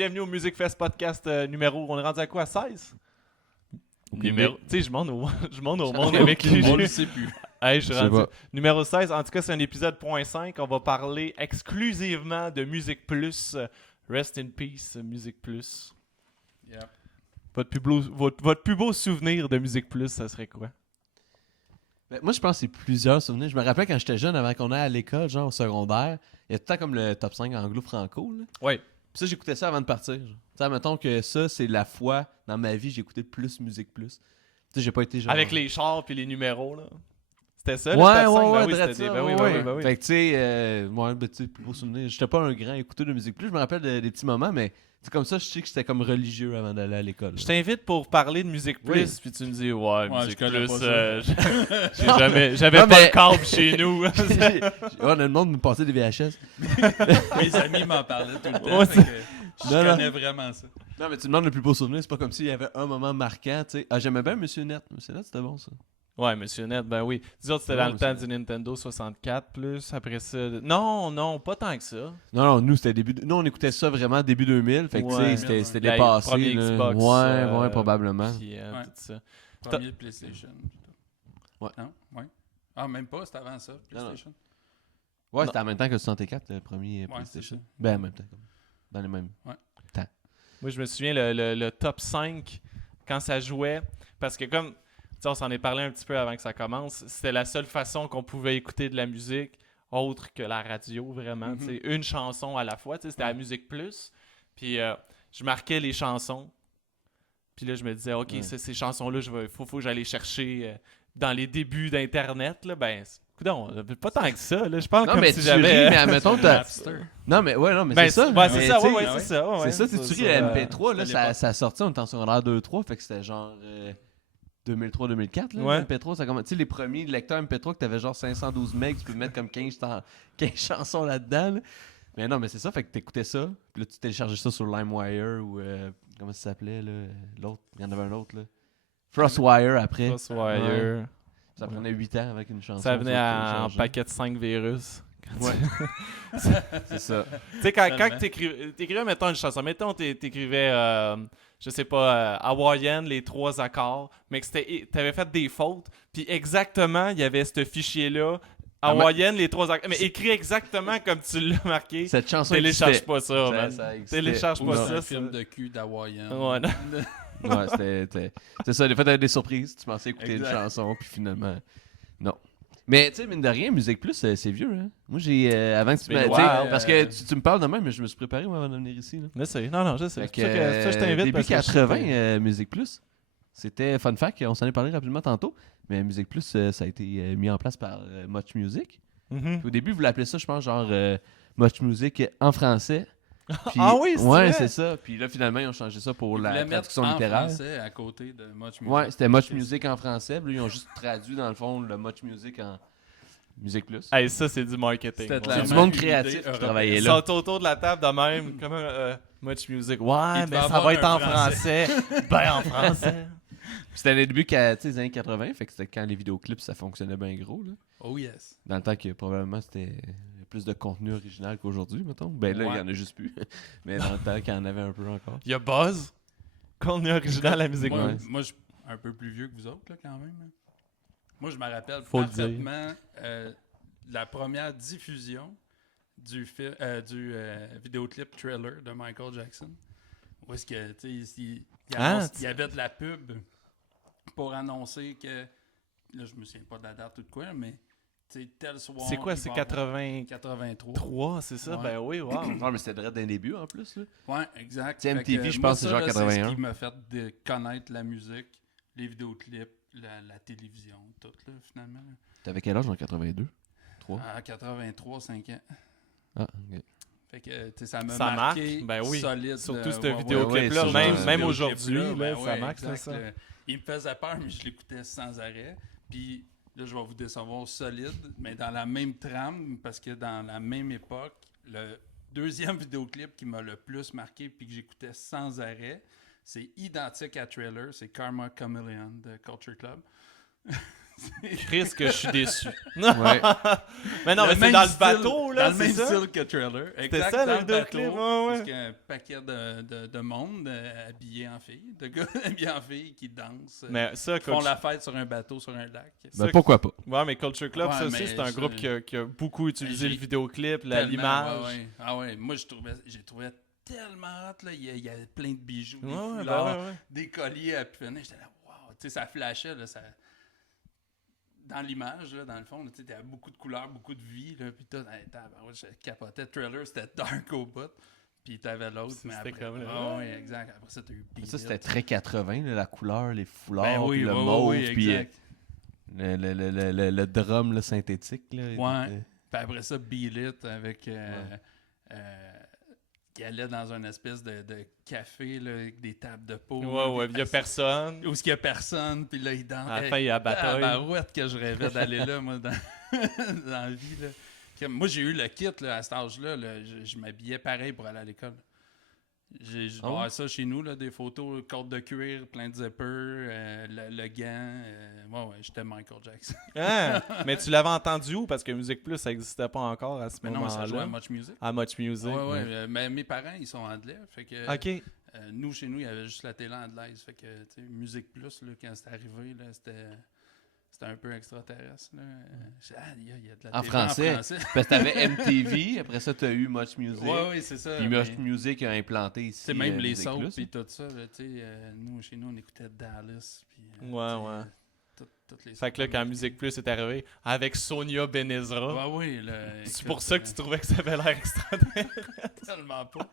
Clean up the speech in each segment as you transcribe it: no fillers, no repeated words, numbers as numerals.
bienvenue au Music Fest podcast numéro... On est rendu à quoi, 16? Numéro... Tu sais, je monte au monde avec lui. On le sait plus. Hey, je suis rendu... Numéro 16, en tout cas, c'est un épisode .5. On va parler exclusivement de Musique Plus. Rest in peace, Musique Plus. Yep. Votre plus beau souvenir de Musique Plus, ça serait quoi? Ben, moi, je pense que c'est plusieurs souvenirs. Je me rappelle quand j'étais jeune, avant qu'on aille à l'école, genre au secondaire, il y a tout le temps comme le top 5 anglo-franco. Là. Oui. Puis ça, j'écoutais ça avant de partir. Tu sais, mettons que ça, c'est la fois dans ma vie j'ai écouté le plus Musique Plus. Tu sais, j'ai pas été genre... Avec les chars puis les numéros, là. C'était ça, Ouais, le top 5? ouais, Ben oui, drette c'était ça, des... ouais. oui. Fait que tu sais, moi, ben, tu sais, plus beau souvenir. J'étais pas un grand écouteur de Musique Plus. Je me rappelle des petits moments, mais c'est comme ça, je sais que j'étais comme religieux avant d'aller à l'école. Je t'invite pour parler de Musique Plus, Oui. puis tu me dis, ouais, Ouais, Musique je connais Plus, pas j'avais Non, pas mais- le câble chez nous. On a le monde me passait des VHS. Mes amis m'en parlaient tout le temps. Ouais, fait que je Non, non. connais vraiment ça. Non, mais tu demandes le plus beau souvenir, c'est pas comme s'il y avait un moment marquant, tu sais. Ah, j'aimais bien Monsieur Net. Monsieur Net, c'était bon, ça. Ouais, Monsieur Net, ben oui. Disons que c'était Ouais, dans le temps Monsieur du Nintendo 64 plus. Après ça. Non, pas tant que ça. Non, nous, c'était nous, on écoutait ça vraiment début 2000. Fait que, Ouais. tu sais, c'était La dépassé. première là. Xbox, Ouais, probablement. Puis, Ouais. tout ça. Premier PlayStation. Ouais. Non? Ouais. Ah, même pas, c'était avant ça, PlayStation. Ouais, c'était en même temps que le 64, le premier Ouais, PlayStation. c'est ça. Ben, en même temps. Dans les mêmes. Moi, je me souviens, le top 5, quand ça jouait, parce que comme, tu sais, on s'en est parlé un petit peu avant que ça commence, c'était la seule façon qu'on pouvait écouter de la musique autre que la radio, vraiment. Tu sais, une chanson à la fois, tu sais, c'était la musique plus. Puis, je marquais les chansons. Puis là, je me disais, OK, ces chansons-là, faut que j'aille les chercher dans les débuts d'Internet. Là, ben, coudonc, pas tant que ça. Là, je pense Non, comme mais si tu j'avais... ris, mais admettons, t'as. Napster. Non, mais mais Ben, c'est ça. ouais, c'est Mais, ça, tu sais, ouais, c'est ça. Ouais, C'est ça, si tu ris, ça, le MP3, là, c'était ça, l'époque. ça sortait, on était en secondaire 2-3, fait que c'était genre 2003-2004, là, Ouais. le MP3, ça commence. Tu sais, les premiers lecteurs MP3 que t'avais genre 512 megs, tu peux mettre comme 15 chansons là-dedans, là. Mais non, mais c'est ça, fait que t'écoutais ça, puis là, tu téléchargeais ça sur LimeWire ou, comment ça s'appelait, là, l'autre, il y en avait un autre, là. Frostwire, après. Crosswire. Ça prenait 8 ans avec une chanson. Ça venait pour en télécharger. paquet de 5 virus. Ouais. C'est ça. Tu sais, quand Tellement. t'écrivais, mettons, une chanson, mettons, t'écrivais, je sais pas, hawaïenne, les 3 accords, mais que t'avais fait des fautes, puis exactement, il y avait ce fichier-là, hawaïenne, les 3 accords, mais écrit exactement comme tu l'as marqué. Cette chanson Télécharge existait. pas ça, man. Ça existait. Télécharge Ou pas c'est ça. un film de cul d'Hawaïen. Ouais, non. Ouais, c'est ça, des fois t'avais des surprises, tu pensais écouter Exact. une chanson, puis finalement, non. Mais tu sais, mine de rien, Musique Plus, c'est vieux, hein. Moi, j'ai, avant que tu been me... a tu sais, while. parce que tu me parles de même, mais je me suis préparé, moi, avant de venir ici, là. Je sais, non, je sais. Fait C'est pour ça que ça, je t'invite. début parce que 80, Musique Plus, c'était, fun fact, on s'en est parlé rapidement tantôt, mais Musique Plus, ça a été mis en place par Much Music. Mhm. Puis au début, vous l'appelez ça, je pense, genre Much Music en français. Puis- Ah oui, c'est ouais, vrai? c'est ça. Puis là, finalement, ils ont changé ça pour Ils la voulaient mettre traduction en littéraire. français à côté de Much Music. Ouais, c'était Much Music en français. Puis là, ils ont juste traduit, dans le fond, le Much Music en Musique Plus. Hey, ça, c'est du marketing. C'était Ouais. C'est clairement du monde une créatif idée qui européenne. travaillait Ils là. sont autour de la table de même, comme Much Music. Ouais, Il mais devait ça avoir va être un en français. Ben, en français. Puis c'était les débuts des années 80, fait que c'était quand les vidéoclips, ça fonctionnait bien gros, là. Oh yes. Dans le temps que probablement c'était plus de contenu original qu'aujourd'hui, mettons. Ben là, il Ouais. y en a juste plus. Mais dans le temps qu'il y en avait un peu encore. Il y a Buzz, contenu original à la musique. Moi, Ouais. moi, je suis un peu plus vieux que vous autres, là, quand même. Là. Moi, je me rappelle Faut le dire. parfaitement la première diffusion du vidéoclip Thriller de Michael Jackson. Où est-ce que, tu sais, il y avait de la pub pour annoncer que, là, je me souviens pas de la date ou de quoi, mais, tu sais, tel soir... C'est quoi, il c'est va avoir 83, 83. c'est ça? Ouais. Ben oui, wow. Ouais, mais c'était direct d'un début en plus, là. Ouais, exact. Tu sais, Fait MTV, que, je moi, pense que c'est ça, genre là, 81. C'est ce qui m'a fait de connaître la musique, les vidéoclips, la télévision, tout, là, finalement. là. T'avais quel âge en 82? 3? À 83, 5 ans. Ah, ok. Fait que, tu sais, ça m'a Ça marqué marque, ben oui. solide. Surtout ce ouais, vidéoclip-là, ouais, même, ce même genre de aujourd'hui, vidéoclip-là, là, ben ça ouais, marque, ça. exact, là. Il me faisait peur, mais je l'écoutais sans arrêt. Puis là, je vais vous décevoir solide, mais dans la même trame, parce que dans la même époque, le deuxième vidéoclip qui m'a le plus marqué puis que j'écoutais sans arrêt, c'est identique à Thriller, c'est Karma Chameleon de Culture Club. Chris, que je suis déçu. Ouais. Mais non, mais c'est même dans le style- bateau, là, dans le c'est même ça? style que Trailer. Exact, ça, le dans le vidéoclip, bateau, ouais, ouais. parce qu'il y a un paquet de monde habillé en filles, de gars habillés en filles qui dansent, Mais ça, qui font Culture... la fête sur un bateau, sur un lac. ça- Ben, pourquoi pas? Ouais, mais Culture Club, Ouais, ça aussi, mais c'est un ça- groupe qui a beaucoup utilisé J'ai le vidéoclip, Tellement, l'image. ouais, ouais. Ah ouais, moi j'ai trouvé tellement hot, là. Il y avait plein de bijoux, des Ouais, ouais, foulards, ben ouais. des colliers à pu finir. J'étais là, wow, tu sais, ça flashait, là, ça... Dans l'image, là, dans le fond, tu sais, t'avais beaucoup de couleurs, beaucoup de vie, là, puis tout, je capotais. Trailer, c'était dark au bout, puis t'avais l'autre, mais C'était après... comme... Ah ouais, exact. Après ça, t'as eu Beat Ça, It. c'était très 80, là, la couleur, les foulards, Ben oui, puis le ouais, mauve, oui, puis exact. le drum là, synthétique. Là, Ouais. était- Puis après ça, Beat It avec... qui allait dans une espèce de café, là, avec des tables de peau. Ouais, il y a personne. Où est-ce qu'il y a personne, puis là, il danse. À la fin, il y a la bataille. Barouette que je rêvais d'aller là, moi, dans la vie. Là. Moi, j'ai eu le kit là, à cet âge-là. Là, je m'habillais pareil pour aller à l'école. J'ai Ah ouais? ça chez nous, là, des photos, côte de cuir, plein de zippers, le gant. Ouais, j'étais Michael Jackson. Hein? Mais tu l'avais entendu où? Parce que Musique Plus, ça n'existait pas encore à ce Mais non, ça jouait à moment-là. Much Music. À Much Music. Ouais. Mais mes parents, ils sont anglais. Fait que, OK. nous, chez nous, il y avait juste la télé anglaise. Fait que, tu sais, Musique Plus, là, quand c'est arrivé, là, c'était un peu extraterrestre. Là. Il y a de la En télé français. Parce que t'avais MTV, après ça, t'as eu Much Music. Oui, c'est ça. Puis mais Much Music a implanté ici. c'est même les Music sauts Plus, puis hein. tout ça. Là, nous, chez nous, on écoutait Dallas. Puis, Ouais. Toutes les Fait que là, soaps quand américaines. Musique Plus est arrivé, avec Sonia Benezra, Ouais, oui. Là, c'est écoute, pour ça que tu trouvais que ça avait l'air extraterrestre. Tellement pas.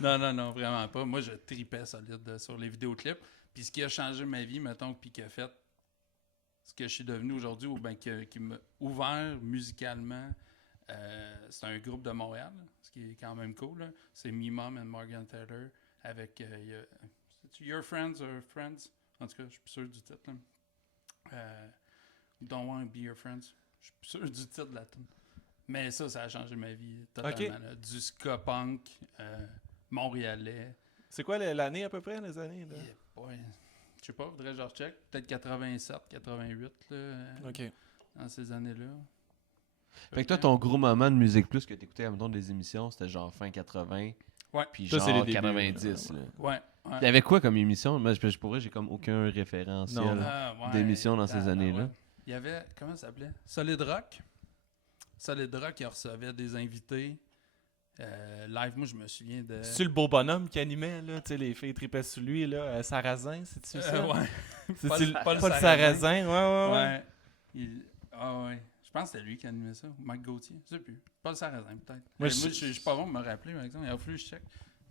Non, vraiment pas. Moi, je tripais solide sur les vidéoclips. Puis ce qui a changé ma vie, mettons, puis qui a fait ce que je suis devenu aujourd'hui, ou bien qui m'a ouvert musicalement, c'est un groupe de Montréal, ce qui est quand même cool. Là. C'est Me Mom and Morgan Taylor avec c'est-tu Your Friends or Friends? En tout cas, je suis plus sûr du titre. Là. Don't Want to Be Your Friends. Je suis plus sûr du titre de la tune. Mais ça a changé ma vie totalement. Là. Du ska punk montréalais. C'est quoi l'année à peu près, les années? Là? Ouais, je sais pas, faudrait que je recheck. Peut-être 87, 88, là, OK. dans ces années-là. Fait que toi, ton gros moment de Musique Plus que t'écoutais à des émissions, c'était genre fin 80. Ouais. Puis Ça, genre c'est les débuts, 90. là. Là. Ouais. Il y avait quoi comme émission? Moi, je pourrais, j'ai comme aucun référentiel. Non. d'émissions dans ces années-là. Ouais. Il y avait, comment ça s'appelait? Solid Rock. Solid Rock, il recevait des invités. Live, moi, je me souviens de... C'est-tu le beau bonhomme qui animait, là? Tu sais, les filles tripaient sur lui, là? Sarrazin, c'est-tu ça? ouais. C'est-tu Paul Paul Sarrazin? Ouais. Ouais. Ouais. Je pense que c'était lui qui animait ça. Ou Mike Gauthier. Je sais plus. Paul Sarrazin, peut-être. Moi, Je suis pas bon de me rappeler, par exemple. Il a fallu que je check.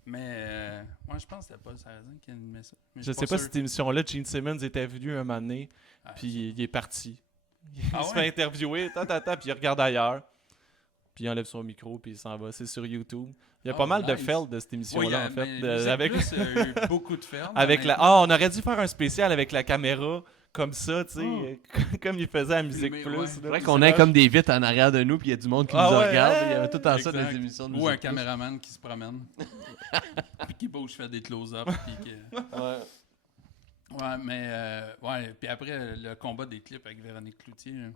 Mais moi, je pense que c'était Paul Sarrazin qui animait ça. Mais Je suis sais pas sûr. si cette émission-là, Gene Simmons était venu un moment donné, Ah, puis il est parti. Il Ah se ouais? fait interviewer, puis il regarde ailleurs. Puis il enlève son micro, puis il s'en va. C'est sur YouTube. Il y a Oh, pas mal de nice. fails de cette Oui, émission-là, en fait. mais de- Musique avec Plus, il y a eu beaucoup de fermes. avec la... honnêtement. on aurait dû faire un spécial avec la caméra, comme ça, tu sais, comme il faisait à Musique Filmé, Plus. ouais. là, C'est vrai puis qu'on c'est ait moche. comme des vitres en arrière de nous, puis il y a du monde qui Ah nous ouais, regarde. ouais, Il y avait tout le temps ça dans Exact. les émissions de Ou un Musique Plus. caméraman qui se promène. Puis qui bouge, fait des close-ups. Puis que... Ouais. Ouais, mais... ouais, puis après, le combat des clips avec Véronique Cloutier. Hein.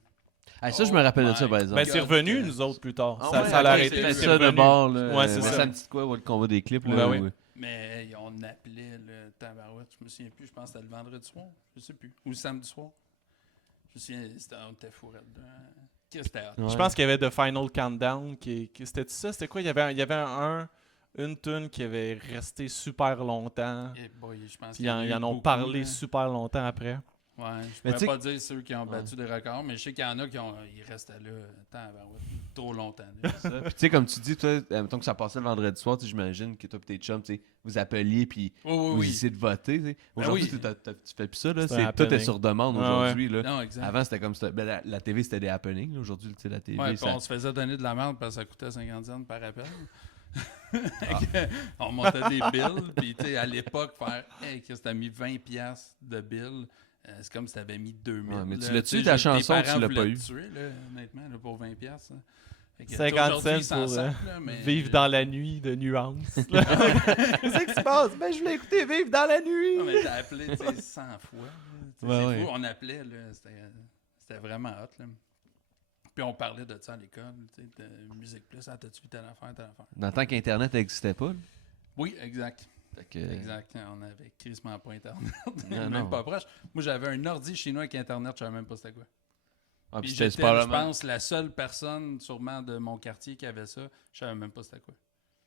Ah, ça, je me rappelle de ça, my par exemple. Ben, c'est God, revenu, que- nous autres, plus tard. Ah ça ouais, ça a ok, arrêté, c'est mais c'est c'est ça de revenu. bord, là. Ouais, c'est Mais ça. ça me dit quoi, ouais, le combat des clips, là? Ben oui. ouais. Mais on appelait le tabarouette, je me souviens plus, je pense que c'était le vendredi soir, je sais plus, ou le samedi soir. Je me souviens, on était fourrés dedans. Qu'est-ce que c'était hot. Ouais. Je pense qu'il y avait The Final Countdown. C'était ça? C'était quoi? Il y avait une tune qui avait resté super longtemps. Eh boy, je pense Puis qu'il y en a ils eu en ont beaucoup, parlé là. super longtemps après. Ouais, je Mais pourrais tu pas dire ceux qui ont battu Ouais. des records, mais je sais qu'il y en a ils restaient là trop longtemps. Là. Ça. Puis tu sais, comme tu dis, toi, mettons que ça passait le vendredi soir, tu sais, j'imagine que toi et tes chums, tu sais, vous appeliez puis vous Oui. essayez de voter. Tu sais. Aujourd'hui, oui. tu fais plus ça. Là. C'est un Tout est happening. sur demande Ouais, aujourd'hui. Là. Non, exact. Avant, c'était comme ça. Ben, la TV, c'était des happenings. là. Aujourd'hui, tu sais, la TV, Ouais, puis ça... on se faisait donner de la merde parce que ça coûtait 50 cents par appel. Ah. On montait des bills, puis tu sais, à l'époque, faire « Hey, Chris, t'as mis 20$ de bill. C'est comme si t'avais mis 2000. Ouais, mais tu là. l'as-tu, sais, ta tes chanson, parents tu l'as voulaient pas eu. te tuer, là, honnêtement, là, pour 20$. Là. Fait que, 50 aujourd'hui, ils cents s'en pour sacent, là, mais- Vivre dans la nuit de nuances. Qu'est-ce qui se passe? Ben, je voulais écouter Vivre dans la nuit. Non, mais t'as appelé 100 fois. là. Ouais, C'est ouais. fou, on appelait, là, C'était vraiment hot, là. Puis on parlait de ça à l'école, tu sais, de Musique Plus. Ah, t'as-tu vu telle affaire? Dans le temps qu'Internet n'existait pas. Là. Oui, exact. Fait que... Exact. On avait crissement pas Internet. Non, même non. pas proche. Moi, j'avais un ordi chez nous avec Internet, je savais même pas c'était quoi. Ah, Puis puis j'étais, c'était probablement... je pense, la seule personne, sûrement, de mon quartier qui avait ça. Je savais même pas c'était quoi.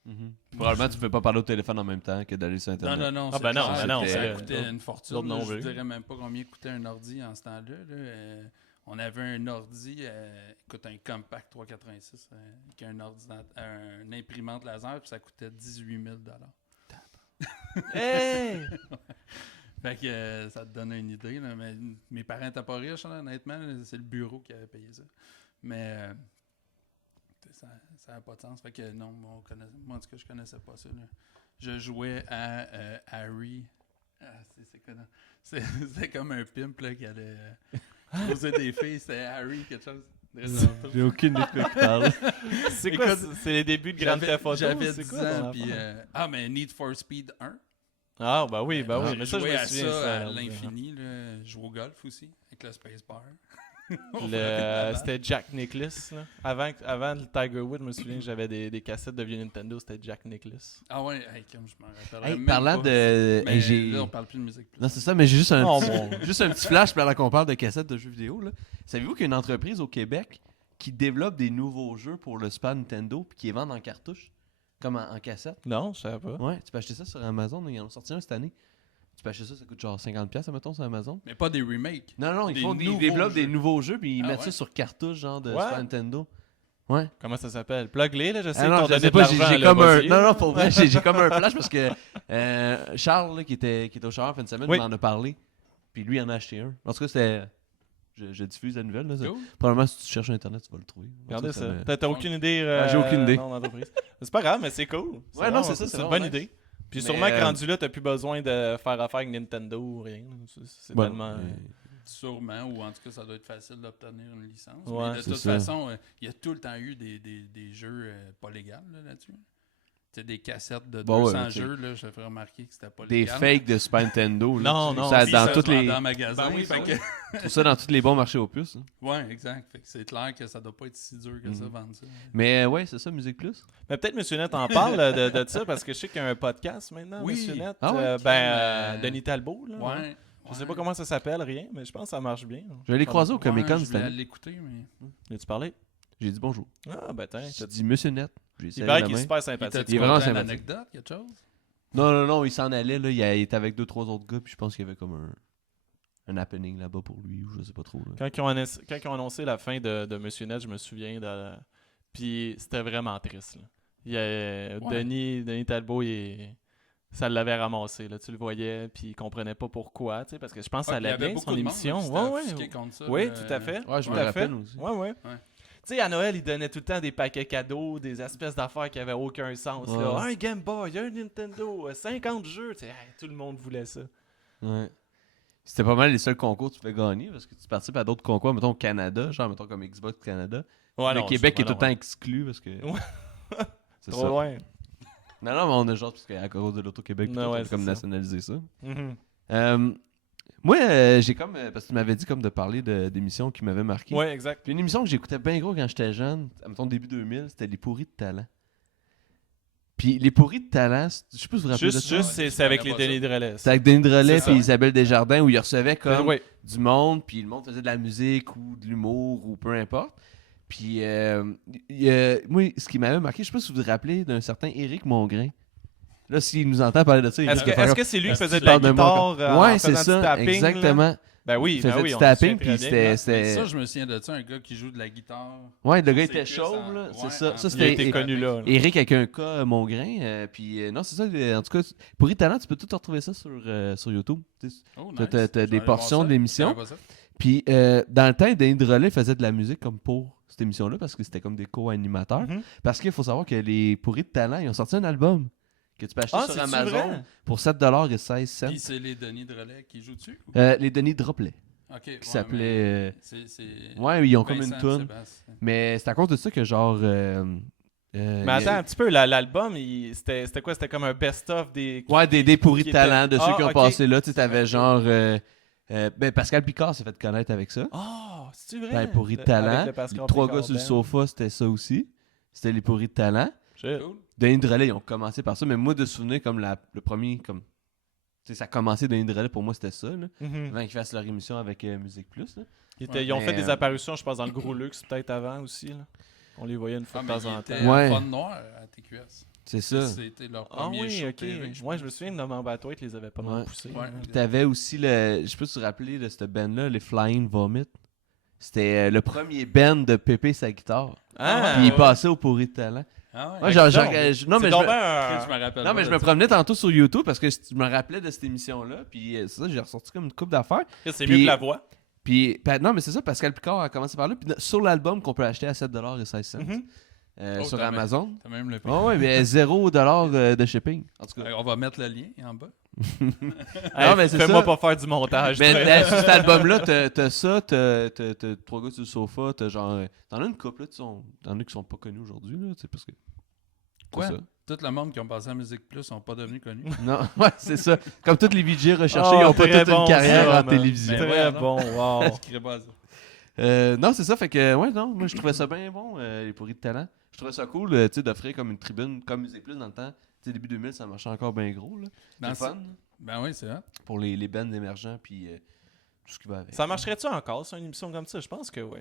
Mhm. Probablement, tu ne peux pas parler au téléphone en même temps que d'aller sur Internet. Non. Ah, ben non, clair. ben non, Ça c'est- coûtait une fortune. l'autre non Je plus. dirais même pas combien coûtait un ordi en ce temps-là. Là. On avait un ordi, écoute, un Compact 386, qui a un imprimante laser, puis ça coûtait 18 000 $. Hey! Fait que ça te donne une idée. Là, mais mes parents n'étaient pas riches, là, honnêtement. Là, c'est le bureau qui avait payé ça. Mais ça n'avait pas de sens. Fait que non, moi en tout cas, je connaissais pas ça. Là. Je jouais à Harry. Ah, c'est quoi, non? C'était comme un pimp là, qui allait poser des filles. C'était Harry, quelque chose. J'ai aucune idée de quoi tu parles. C'est quoi? Écoute, C'est les débuts de Grand Theft Auto? J'avais C'est 10 quoi, ton ans. Puis, affaire? mais Need for Speed 1. Ah, bah oui, bah oui. J'ai Mais ça, je joué me à souviens. ça à là. l'infini. Là. Je joue au golf aussi, avec le spacebar. C'était Jack Nicklaus. Là. Avant le Tiger Woods, je me souviens que j'avais des cassettes de vieux Nintendo, c'était Jack Nicklaus. Ah ouais, comme je m'en rappelle. Hey, parlant de... Mais hey, là, on parle plus de musique. Plus. Non, c'est ça, mais j'ai juste un, Oh, petit, mon. juste un petit flash pendant qu'on parle de cassettes de jeux vidéo. Là. Savez-vous qu'il y a une entreprise au Québec qui développe des nouveaux jeux pour le Super Nintendo puis qui les vendent en cartouche, comme en cassette? Non, je savais pas. Ouais, tu peux acheter ça sur Amazon. Ils en ont sorti un cette année. Tu peux acheter ça, ça coûte genre 50$, admettons, sur Amazon. Mais pas des remakes. Non, Des ils nouveaux développent des jeux. nouveaux jeux puis ils Ah mettent ouais? ça sur cartouche, genre de Ouais. Super Nintendo. Ouais. Comment ça s'appelle? Plug-les, là, je sais Ah que non, t'ont je donné sais de pas, l'argent, j'ai là, comme un... vas-y. Non, pour vrai, j'ai comme un flash parce que Charles, là, qui était au Charles en fin de semaine, Oui. m'en a parlé. Puis lui, il en a acheté un. En tout cas, c'était... Je diffuse la nouvelle. Là, ça. Cool. Probablement, si tu cherches sur Internet, tu vas le trouver. En Regardez tout cas, ça. me- T'as aucune idée? Ah, j'ai aucune idée. Non, d'entreprise. C'est pas grave, mais c'est cool. Ouais, non, c'est ça, C'est c'est une vraiment bonne nice. idée. Puis Mais, sûrement que rendu là, t'as plus besoin de faire affaire avec Nintendo ou rien. C'est Bon, tellement... Sûrement, ou en tout cas, ça doit être facile d'obtenir une licence. Ouais, mais de c'est toute ça. façon, il y a tout le temps eu des jeux pas légaux là-dessus. Tu sais, des cassettes de 200 Bon, ouais, jeux, là, je fait remarquer que c'était pas Des légal. fakes de Super Nintendo. Là. Non, Tu- non, ça, Puis dans ça toutes se vendait les... en magasin. Ben oui, fait ben que- Tout ça dans tous les bons marchés aux puces. Hein. Ouais, exact. Fait que c'est clair que ça doit pas être si dur que ça, Mhm. vendre ça. Mais ouais, c'est ça, Musique Plus. Mais peut-être M. Net en parle de ça, parce que je sais qu'il y a un podcast maintenant, Oui. M. Net. Ah ouais? Denis Talbot. Là, Ouais. Je sais pas comment ça s'appelle, rien, mais je pense que ça marche bien. Je vais les croiser au Comic-Con je cette voulais année. l'écouter, mais... As-tu parlé? J'ai dit bonjour. Ah, ben tiens. J'ai dit Monsieur Net. J'ai Il serré paraît la qu'il est main. super Il sympathique. Il est vraiment une sympathique. anecdote, quelque chose? Non, il s'en allait. Là. Il était avec 2-3 autres gars. Puis je pense qu'il y avait comme un happening là-bas pour lui. Ou je sais pas trop. Là. Quand ils ont annoncé la fin de Monsieur Net, je me souviens. Puis c'était vraiment triste. Là. Denis Talbot, ça l'avait ramassé. Là. Tu le voyais, puis il comprenait pas pourquoi. Tu sais, parce que je pense que ça allait bien, son émission. Oui, tout à fait. Ouais, je tout me à rappelle fait. aussi. Ouais. Tu sais, à Noël, il donnait tout le temps des paquets cadeaux, des espèces d'affaires qui avaient aucun sens. Ouais. Là. Un Game Boy, un Nintendo, 50 jeux. Tu sais, tout le monde voulait ça. Ouais. C'était pas mal les seuls concours que tu pouvais gagner parce que tu participes à d'autres concours, mettons au Canada, genre mettons comme Xbox Canada. Ouais, le non, Québec je- est tout le ouais, temps ouais. exclu parce que. Ouais. C'est Trop ça. loin. Non, mais on a genre, parce qu'à cause de l'Auto-Québec, Non, on ouais, a c'est comme ça. nationalisé ça. Mhm. Moi, j'ai comme. Parce que tu m'avais dit comme de parler d'émissions qui m'avaient marqué. Ouais, exact. Puis une émission que j'écoutais bien gros quand j'étais jeune, mettons début 2000, c'était Les Pourris de Talent. Puis Les Pourris de Talent, je sais pas si vous vous rappelez de ça. Juste, c'est avec les Denis de relais. C'était avec Denis de Relais C'est et ça. Isabelle Desjardins où ils recevaient comme Ouais. du monde, puis le monde faisait de la musique ou de l'humour ou peu importe. Puis moi, ce qui m'avait marqué, je sais pas si vous vous rappelez d'un certain Éric Mongrain. Là, s'il nous entend parler de ça, il Est-ce risque de faire que c'est lui qui Est-ce que faisait tu de la parles de moi guitare ouais, en c'est faisant ça, du tapping? exactement. Là? Ben oui, Il faisait oui, du on tapping, se souvient puis très bien. c'était... Ça, je me souviens de ça, un gars qui joue de la guitare. Ouais, le gars C'est était que chauve, ça- là. ouais, C'est ça. en- Ça, Il a été c'était connu là. Éric avec un cas Mongrain. Puis non, c'est ça. En tout cas, pour Talent, tu peux tout retrouver ça sur YouTube. Tu sais, Oh, T'as- nice. t'as Je vais des aller voir portions ça. de l'émission. Je savais pas ça. Puis dans le temps, Denis de Relais faisait de la musique comme pour cette émission-là parce que c'était comme des co-animateurs. Mhm. Parce qu'il faut savoir que les Pourris de Talent, ils ont sorti un album que tu peux acheter Ah, sur c'est-tu Amazon vrai? pour 7$ et 16$. Puis c'est les Denis de relais qui jouent dessus? ou- Les Denis Droplet, Ok. qui s'appelait... C'est. Ouais, ils ont comme Vincent une toune. Sébastien. Mais c'est à cause de ça que genre... Mais attends un petit peu, l'album, c'était quoi? C'était comme un best-of des... Ouais, des pourris qui de talent, étaient- de ceux Ah, qui ont ok. passé là. Tu sais, t'avais genre... ben Pascal Picard s'est fait connaître avec ça. Ah! c'est-tu vrai? Ben, pourri de Avec talent. le Pascal Les 3 gars Picard sur le Band. sofa, c'était ça aussi. C'était les pourris de talent. Shit. Cool. Denis de Relais, ils ont commencé par ça. Mais moi, de souvenir, comme le premier, comme. Tu sais, ça a commencé Denis de Relais, pour moi, c'était ça. Là. Mhm. Avant qu'ils fassent leur émission avec Musique Plus. Là. Ils ont Mais, fait des apparitions, je pense, dans le Gros Luxe, peut-être avant aussi. Là. On les voyait une fois de temps en temps. Ouais. Fun Noir à TQS. C'est ça. C'était leur Ah premier oui, show ok. TV, Moi, je me souviens de Norman Bathwaite, les avait pas mal Ouais. poussés. Ouais. Puis t'avais aussi le. Je sais pas si tu te rappelles de cette band-là, les Flying Vomit. C'était le premier band de Pépé sa guitare. Ah! Puis il ouais. passait au pourri de talent. Ah ouais. Moi, donc, non, mais je me... Je me rappelle Non, mais pas je de me ça. promenais tantôt sur YouTube parce que je me rappelais de cette émission-là. Puis c'est ça, j'ai ressorti comme une coupe d'affaires. C'est Puis- mieux que la voix. Puis, non, mais c'est ça, Pascal Picard a commencé par là. Puis sur l'album qu'on peut acheter à 7,16$ Mhm. Oh, sur t'as Amazon. T'as même le prix. Oh, ouais, mais 0$ de shipping. En tout cas. On va mettre le lien en bas. Hey, mais c'est fais-moi ça. pas faire du montage. Mais toi. sur cet album-là, t'as ça, t'as 3 gars sur le sofa, t'as genre. T'en as une couple, là, t'en as qui sont pas connus aujourd'hui, là, tu sais, parce que. c'est Quoi? ça. Tout le monde qui ont passé à Musique Plus sont pas devenus connus. Non, ouais, c'est ça. Comme tous les VJ recherchés, Oh, ils ont pas très toute bon, une carrière ça, en man. télévision. Ben Très ouais, bon, wow. Je crierais pas à ça. Non, c'est ça, fait que, ouais, non, moi je trouvais ça bien bon, les pourris de talent. Je trouvais ça cool, tu sais, d'offrir comme une tribune, comme Musique Plus dans le temps. Tu sais, début 2000, ça marchait encore bien gros, là. Dans C'est fun, Ben oui, c'est ça. pour les bands émergents, puis tout ce qui va avec. Ça marcherait-tu encore, sur une émission comme ça? Je pense que oui.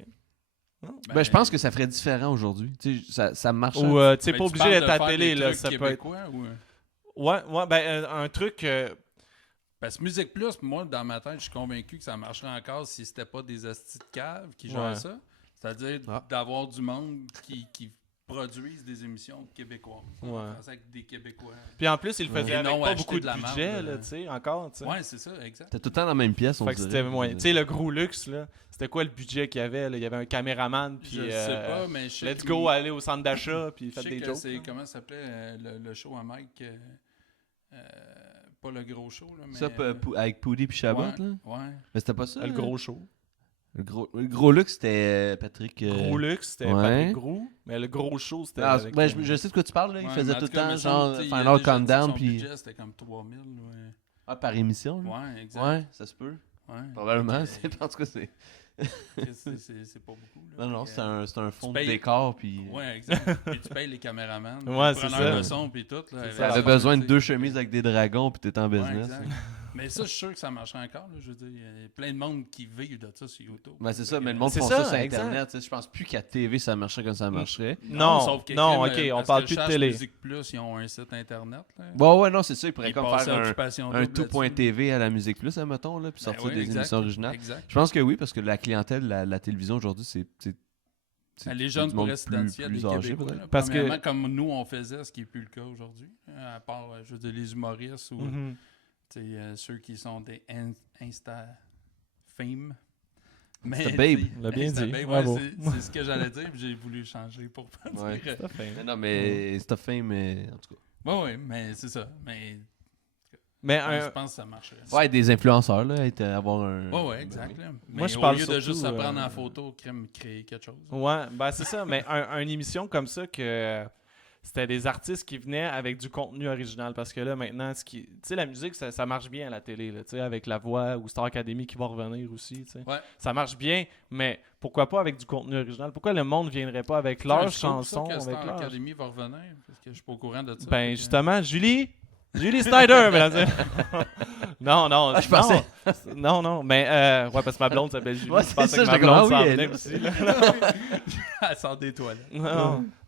Ben, je pense que ça ferait différent aujourd'hui. Tu sais, ça marche. Ou, tu sais, Ben, pas tu obligé parles d'être de à la faire télé, des là. trucs Ça peut être. québécois ou... Ouais, ben, un truc. Parce que Musique Plus, moi, dans ma tête, je suis convaincu que ça marcherait encore si c'était pas des hosties de cave qui gèrent Ouais. ça. C'est-à-dire d'avoir du monde qui produisent des émissions québécoises. Ouais. On fait ça avec des Québécois. Puis en plus, il le faisait Et avec non pas acheter beaucoup de de la budget, marde, là, tu sais, encore, tu sais. Ouais, c'est ça, exact. T'es tout le temps dans la même pièce, on Fait que dirait. c'était moyen. Tu sais, le Gros Luxe, là, c'était quoi le budget qu'il y avait? Là? Il y avait un caméraman, puis Je sais pas, mais je sais let's que- go, aller au centre d'achat, puis Je faites sais des que jokes. c'est, là. comment ça s'appelait le show à Mike pas le gros show, là, mais... Ça, avec Poudy puis Chabot, ouais, là. ouais. Mais c'était pas ça. Le là. gros show. Le gros luxe, c'était Patrick. Gros Luxe, c'était ouais. Patrick Gros, mais le gros show, c'était. Ah, avec, ben, je sais de quoi tu parles, là. Il Ouais, faisait mais en tout le cas, temps, me genre, semble, tu sais, il a Final déjà dit que Countdown, son puis. budget, c'était comme 3000, ouais. Ah, par émission, là. Ouais, exact. Ouais, ça se peut. Ouais. Probablement. Fait que, En tout cas, c'est. c'est pas beaucoup. Là. Non, Fait que, c'est un fond de payes- décor, puis. Ouais, exact. Puis tu payes les caméramans, Ouais, les c'est preneurs ça. de son, puis tout. Là, C'est avec ça. T'avais la besoin de tu sais. 2 chemises avec des dragons, puis t'étais en Ouais, business. exact. Mais ça, je suis sûr que ça marcherait encore. Là, je veux dire, il y a plein de monde qui vivent de ça sur YouTube. Ben, c'est ça, Fait que- mais le monde C'est font ça, ça sur exact. Internet. tu sais, Je pense plus qu'à TV, ça marcherait comme ça marcherait. Non, sauf que non, Kim, ok, on parce parle que plus de Charge télé. Musique Plus, ils ont un site internet. Là. Bon, ouais, non, c'est ça. Ils pourraient Ils comme passent faire à Occupation un Double tout.tv à la Musique Plus, admettons, là, puis Ben sortir oui, des exact. émissions originales. Exact. Je pense que oui, parce que la clientèle, la télévision aujourd'hui, c'est Les du jeunes monde pourraient s'identifier à des plus âgé, Québécois. peut-être. là. Parce que- Premièrement, comme nous, on faisait, ce qui n'est plus le cas aujourd'hui. À part, je veux dire, les humoristes ou Mhm. tu sais, ceux qui sont des Insta-fame. Insta babe. On l'a bien Insta dit. babe, Bravo. ouais, c'est ce que j'allais dire, puis j'ai voulu changer pour pas Ouais. dire. Ça fait. Non, mais c'est fame, mais en tout cas. Oui, mais c'est ça. Mais Mais je un, pense que ça marcherait. Ouais, des influenceurs, là, avoir un. Oui, exact. Là. Mais Moi, je au parle lieu de juste se surtout, prendre en photo, créer quelque chose. ouais, ben c'est ça, mais une émission comme ça que c'était des artistes qui venaient avec du contenu original parce que là maintenant tu sais la musique ça marche bien à la télé là, tu sais avec La Voix ou Star Academy qui va revenir aussi, tu sais. Ouais. Ça marche bien, mais pourquoi pas avec du contenu original? Pourquoi le monde viendrait pas avec C'est un leurs scoop, chansons, ça, que avec Star leurs... Academy va revenir, parce que je suis pas au courant de ça. Ben Fait que- justement, Julie Snyder, mesdames et messieurs. Non, Ah, je pensais. non, mais ouais parce que ma blonde s'appelle Julie. Ouais, Je c'est pensais ça, que ma j'étais comme, blonde ah s'en oui, venait elle. aussi, là. Elle sort des toilettes.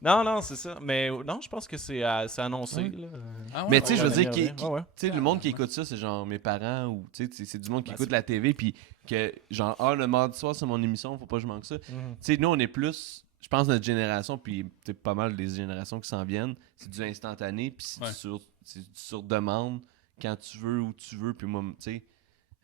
Non, c'est ça. Mais non, je pense que c'est annoncé. Ouais. Là. Ah ouais, Mais tu sais, ouais, je veux ouais. dire, Ouais. tu sais, le monde qui écoute ça, c'est genre mes parents ou tu sais, c'est du monde qui Ben, écoute la TV, puis que genre, le mardi soir, c'est mon émission, faut pas que je manque ça. Tu Mhm. sais, nous, on est plus, je pense, notre génération, puis c'est pas mal des générations qui s'en viennent, c'est du instantané, puis c'est Ouais. c'est du sur demande, quand tu veux, où tu veux, puis moi, tu sais,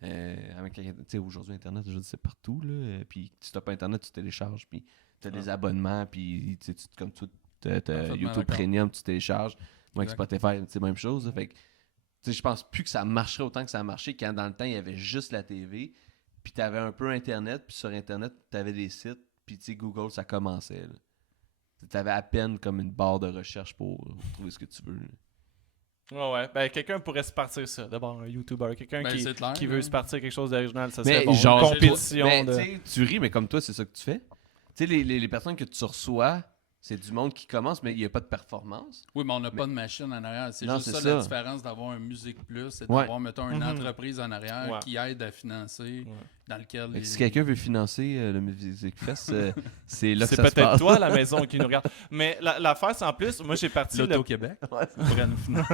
tu sais, aujourd'hui, Internet, je veux dire, c'est partout, là, puis tu t'as pas Internet, tu télécharges, puis t'as des abonnements, puis tu sais, comme tu t'as Parfaitement YouTube d'accord. Premium, tu télécharges, moi, avec Exact. Spotify, c'est la même chose, fait que, tu sais, je pense plus que ça marcherait autant que ça a marché quand dans le temps, il y avait juste la TV, puis t'avais un peu Internet, puis sur Internet, t'avais des sites, puis tu sais, Google, ça commençait, là. T'avais à peine comme une barre de recherche pour trouver ce que tu veux, là. Ouais. Ben, quelqu'un pourrait se partir ça. D'abord, un YouTuber. Quelqu'un Ben, c'est clair, qui veut hein. se partir quelque chose d'original, ça Mais serait bon. genre, Une compétition mais, de... tu sais, tu ris, mais comme toi, c'est ça que tu fais. Tu sais, les personnes que tu reçois, c'est du monde qui commence, mais il n'y a pas de performance. Oui, mais on n'a pas de machine en arrière. C'est Non, juste c'est ça la ça. différence d'avoir un Musique Plus, c'est Ouais. d'avoir, mettons, une entreprise en arrière Ouais. qui aide à financer, dans lequel... Fait que si quelqu'un veut financer le Music Fest, c'est là que C'est ça se peut-être passe. toi à la maison qui nous regarde. Mais l'affaire, c'est en plus, moi j'ai parti L'Auto-Québec Ouais. pourrait nous financer.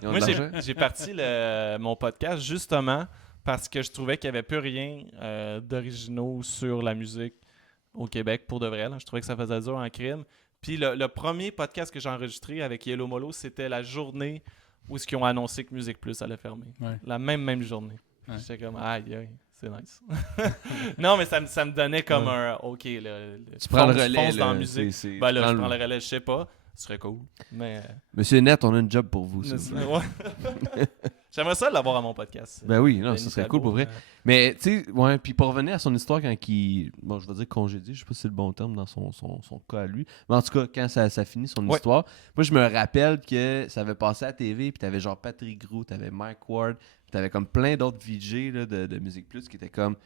Ils ont Moi, de l'argent. j'ai parti mon podcast justement parce que je trouvais qu'il n'y avait plus rien d'originaux sur la musique au Québec pour de vrai. Là. Je trouvais que ça faisait dur en crime. Puis le premier podcast que j'ai enregistré avec Yellow Molo, c'était la journée où ils ont annoncé que Musique Plus allait fermer. Ouais. La même journée. Ouais. J'étais comme, aïe, c'est nice. Non, mais ça me donnait comme un, OK, Tu prends le fonce relais. dans la là, musique. c'est- Ben tu là, prends je le- prends le relais, je sais pas. Ce serait cool. Mais... Monsieur Net, on a une job pour vous. s'il vous plaît. Ouais. J'aimerais ça l'avoir à mon podcast. Ben oui, non, Denis ça serait Talbot, cool pour vrai. Mais tu sais, ouais, puis pour revenir à son histoire quand il. Bon, je vais dire congédié, je sais pas si c'est le bon terme dans son cas à lui. Mais en tout cas, quand ça finit son Ouais. histoire, moi je me rappelle que ça avait passé à la TV, puis t'avais genre Patrick Groux, t'avais Mike Ward, puis t'avais comme plein d'autres VJ là, de Musique Plus qui étaient comme.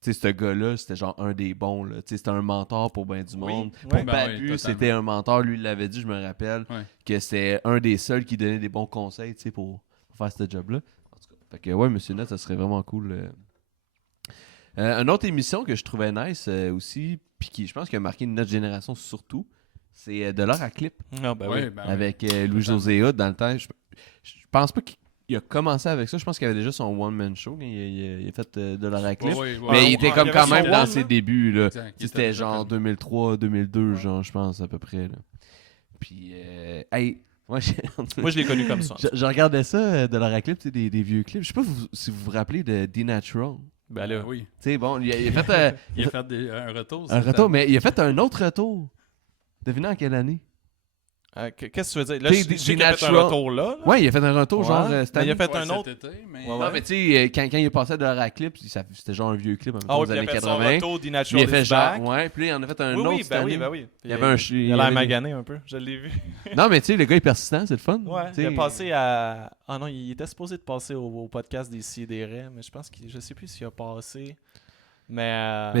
Tu sais, ce gars-là, c'était genre un des bons. Là. Tu sais, c'était un mentor pour bien du monde. ouais. Pour Ben Babu, oui, totalement. c'était un mentor. Lui, il l'avait dit, je me rappelle, Ouais. que c'était un des seuls qui donnait des bons conseils tu sais, pour faire ce job-là. En tout cas, fait que ouais, Monsieur Net, ça serait vraiment cool. Une autre émission que je trouvais nice aussi, puis qui, je pense, qui a marqué notre génération surtout, c'est De l'heure à clip. Ah, ben oui. Ouais, ben oui. Avec Louis-José Hood dans le temps. Je pense pas qu'il a commencé avec ça. Je pense qu'il avait déjà son one-man show quand il a fait De l'heure à clip. Ouais, ouais, Mais ouais. il était Ah, comme il y quand avait même son dans one, ses là. débuts. Là. Exact. Il C'était était genre déjà 2003, 2002, Ouais. genre, je pense, à peu près. Là. Puis, hey, moi, Moi, je l'ai connu comme ça. je regardais ça de l'heure à clip, tu sais, des vieux clips. Je sais pas si vous vous rappelez de D-Natural. Ben là, Oui. Tu sais, bon, il a fait Il a fait un retour. un cette retour, année. mais il a fait un autre retour. Devinez en quelle année? qu'est-ce que tu veux dire? Là, T'sais, je sais qu'il a fait un Natural. retour là. Ouais, il a fait un retour, Ouais. genre, cette Mais il a année. fait un Ouais, autre. cet été, mais... Ouais, Non, ouais. mais tu sais, quand il est passé de l'heure à clip, c'était genre un vieux clip en même temps, Ah oui, aux puis il a années fait son 80. retour Puis d'E-Natural il a fait is genre, Back. ouais, puis là, il en a fait un Oui, autre oui, cette ben oui, année. ben oui. Il y avait un Il a l'air magané un peu, je l'ai vu. Non, mais tu sais, le gars est persistant, c'est le fun. Ouais, Tu il a sais. passé à... Ah non, il était supposé de passer au podcast des Sidérés, mais je pense que je sais plus s'il a passé. Mais...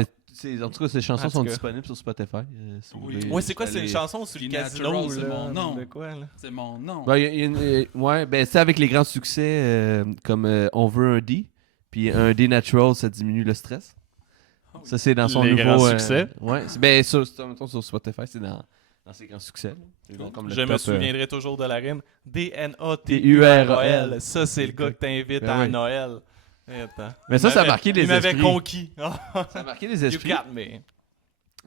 Mais en tout cas, ces chansons En tout sont cas. disponibles sur Spotify. Si vous Oui. voulez Ouais, c'est quoi, c'est aller- une chanson sur le D-Natural, casino, c'est là, mon nom. de quoi, là? C'est mon nom. Ben, il y a ouais, ben c'est avec les grands succès comme On veut un D, puis un D natural, ça diminue le stress. Oh, Ça, c'est dans son Les nouveau... grands succès. Ouais, ben mettons, sur Spotify, c'est dans ses grands succès. là. C'est Cool. comme le Je me top, souviendrai toujours de la rime. T-U-R-A-L. D-N-A-T-U-R-A-L. Ça, c'est le gars que t'invites Ben à oui. Noël. Attends. Mais ça, Il ça a m'avait- marqué les Il m'avait esprits. conquis. Ça a marqué les You esprits. got me.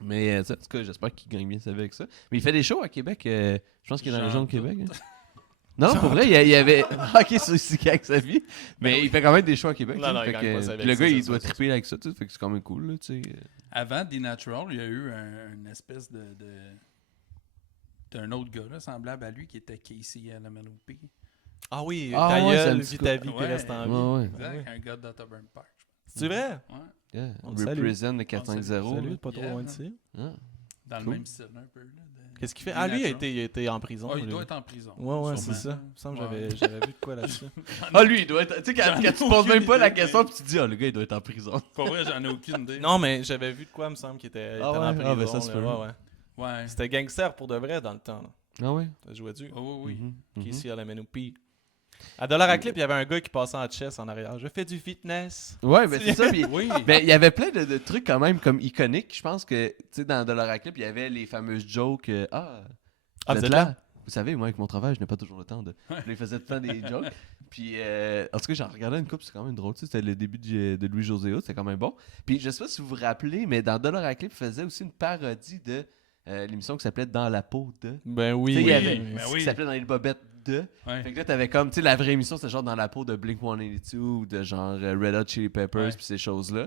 Mais en tout cas, j'espère qu'il gagne bien sa vie avec ça. Mais il fait des shows à Québec. Je pense qu'il est dans la région de J'en Québec. hein. Non, pour vrai, il y avait. Ok, c'est aussi qu'il gagne sa vie. Mais il fait quand même des shows à Québec. Non, tu sais, non, il fait gagne que- pas sa vie puis le avec gars, ça, il c'est doit sûr, triper avec ça. Tu sais, fait que c'est quand même cool. Là, tu sais. Avant D-Natural, il y a eu une espèce d'un autre gars là, semblable à lui qui était Casey à la MNOP. Ah oui, Ah ta ouais, ça gueule, me vis dit ta quoi. vie, puis Ouais. reste en vie. Ouais, ouais. Exact, un gars d'Otterburn Park. C'est vrai? Ouais, Yeah. On le salue. Represent le 450. Salut, pas trop Yeah, loin non. d'ici. Ah. dans le Cool. même style un peu. Là, Qu'est-ce qu'il fait? Ah, lui, il a été en prison. Oh, il lui. doit être en prison. Ouais, ouais, c'est sûrement. ça. Il me semble que Ouais. j'avais vu de quoi là-dessus. Ah, lui, il doit être. Tu sais, quand J'en ai tu poses même aucune pas la idée, question, mais- puis tu te dis, ah, le gars, il doit être en prison. Pour vrai, j'en ai aucune idée. Non, mais j'avais vu de quoi, il me semble, qu'il était, Ah était ouais? en prison. Ah, ben ça se là. peut. Ouais, ouais. Ouais. C'était gangster pour de vrai dans le temps. Là. Ah, ouais? Ça jouait dur. Oh, oui, oui. Mhm, mhm. Qui ici à la MNOP. À Dollar à Clip, il y avait un gars qui passait en chess en arrière. Je fais du fitness. Ouais, ben c'est ça. Puis, Oui. ben, il y avait plein de trucs quand même comme iconiques. Je pense que, tu sais, dans Dollar à Clip, il y avait les fameuses jokes. Ah, vous êtes là? Vous savez, moi, avec mon travail, je n'ai pas toujours le temps de. Puis il faisait tout le temps des jokes. Puis, en tout cas, j'en regardais une couple, c'est quand même drôle. Tu sais, c'était le début de Louis-José Hood, c'était quand même bon. Puis, je sais pas si vous vous rappelez, mais dans Dollar à Clip, il faisait aussi une parodie de l'émission qui s'appelait Dans la peau de. Ben oui. Tu sais, il y avait ben ce oui. qui s'appelait Dans les bobettes de. Ouais. Fait que là, t'avais comme, tu sais, la vraie émission, c'était genre dans la peau de Blink-182 ou de genre Red Hot Chili Peppers, Ouais. puis ces choses-là.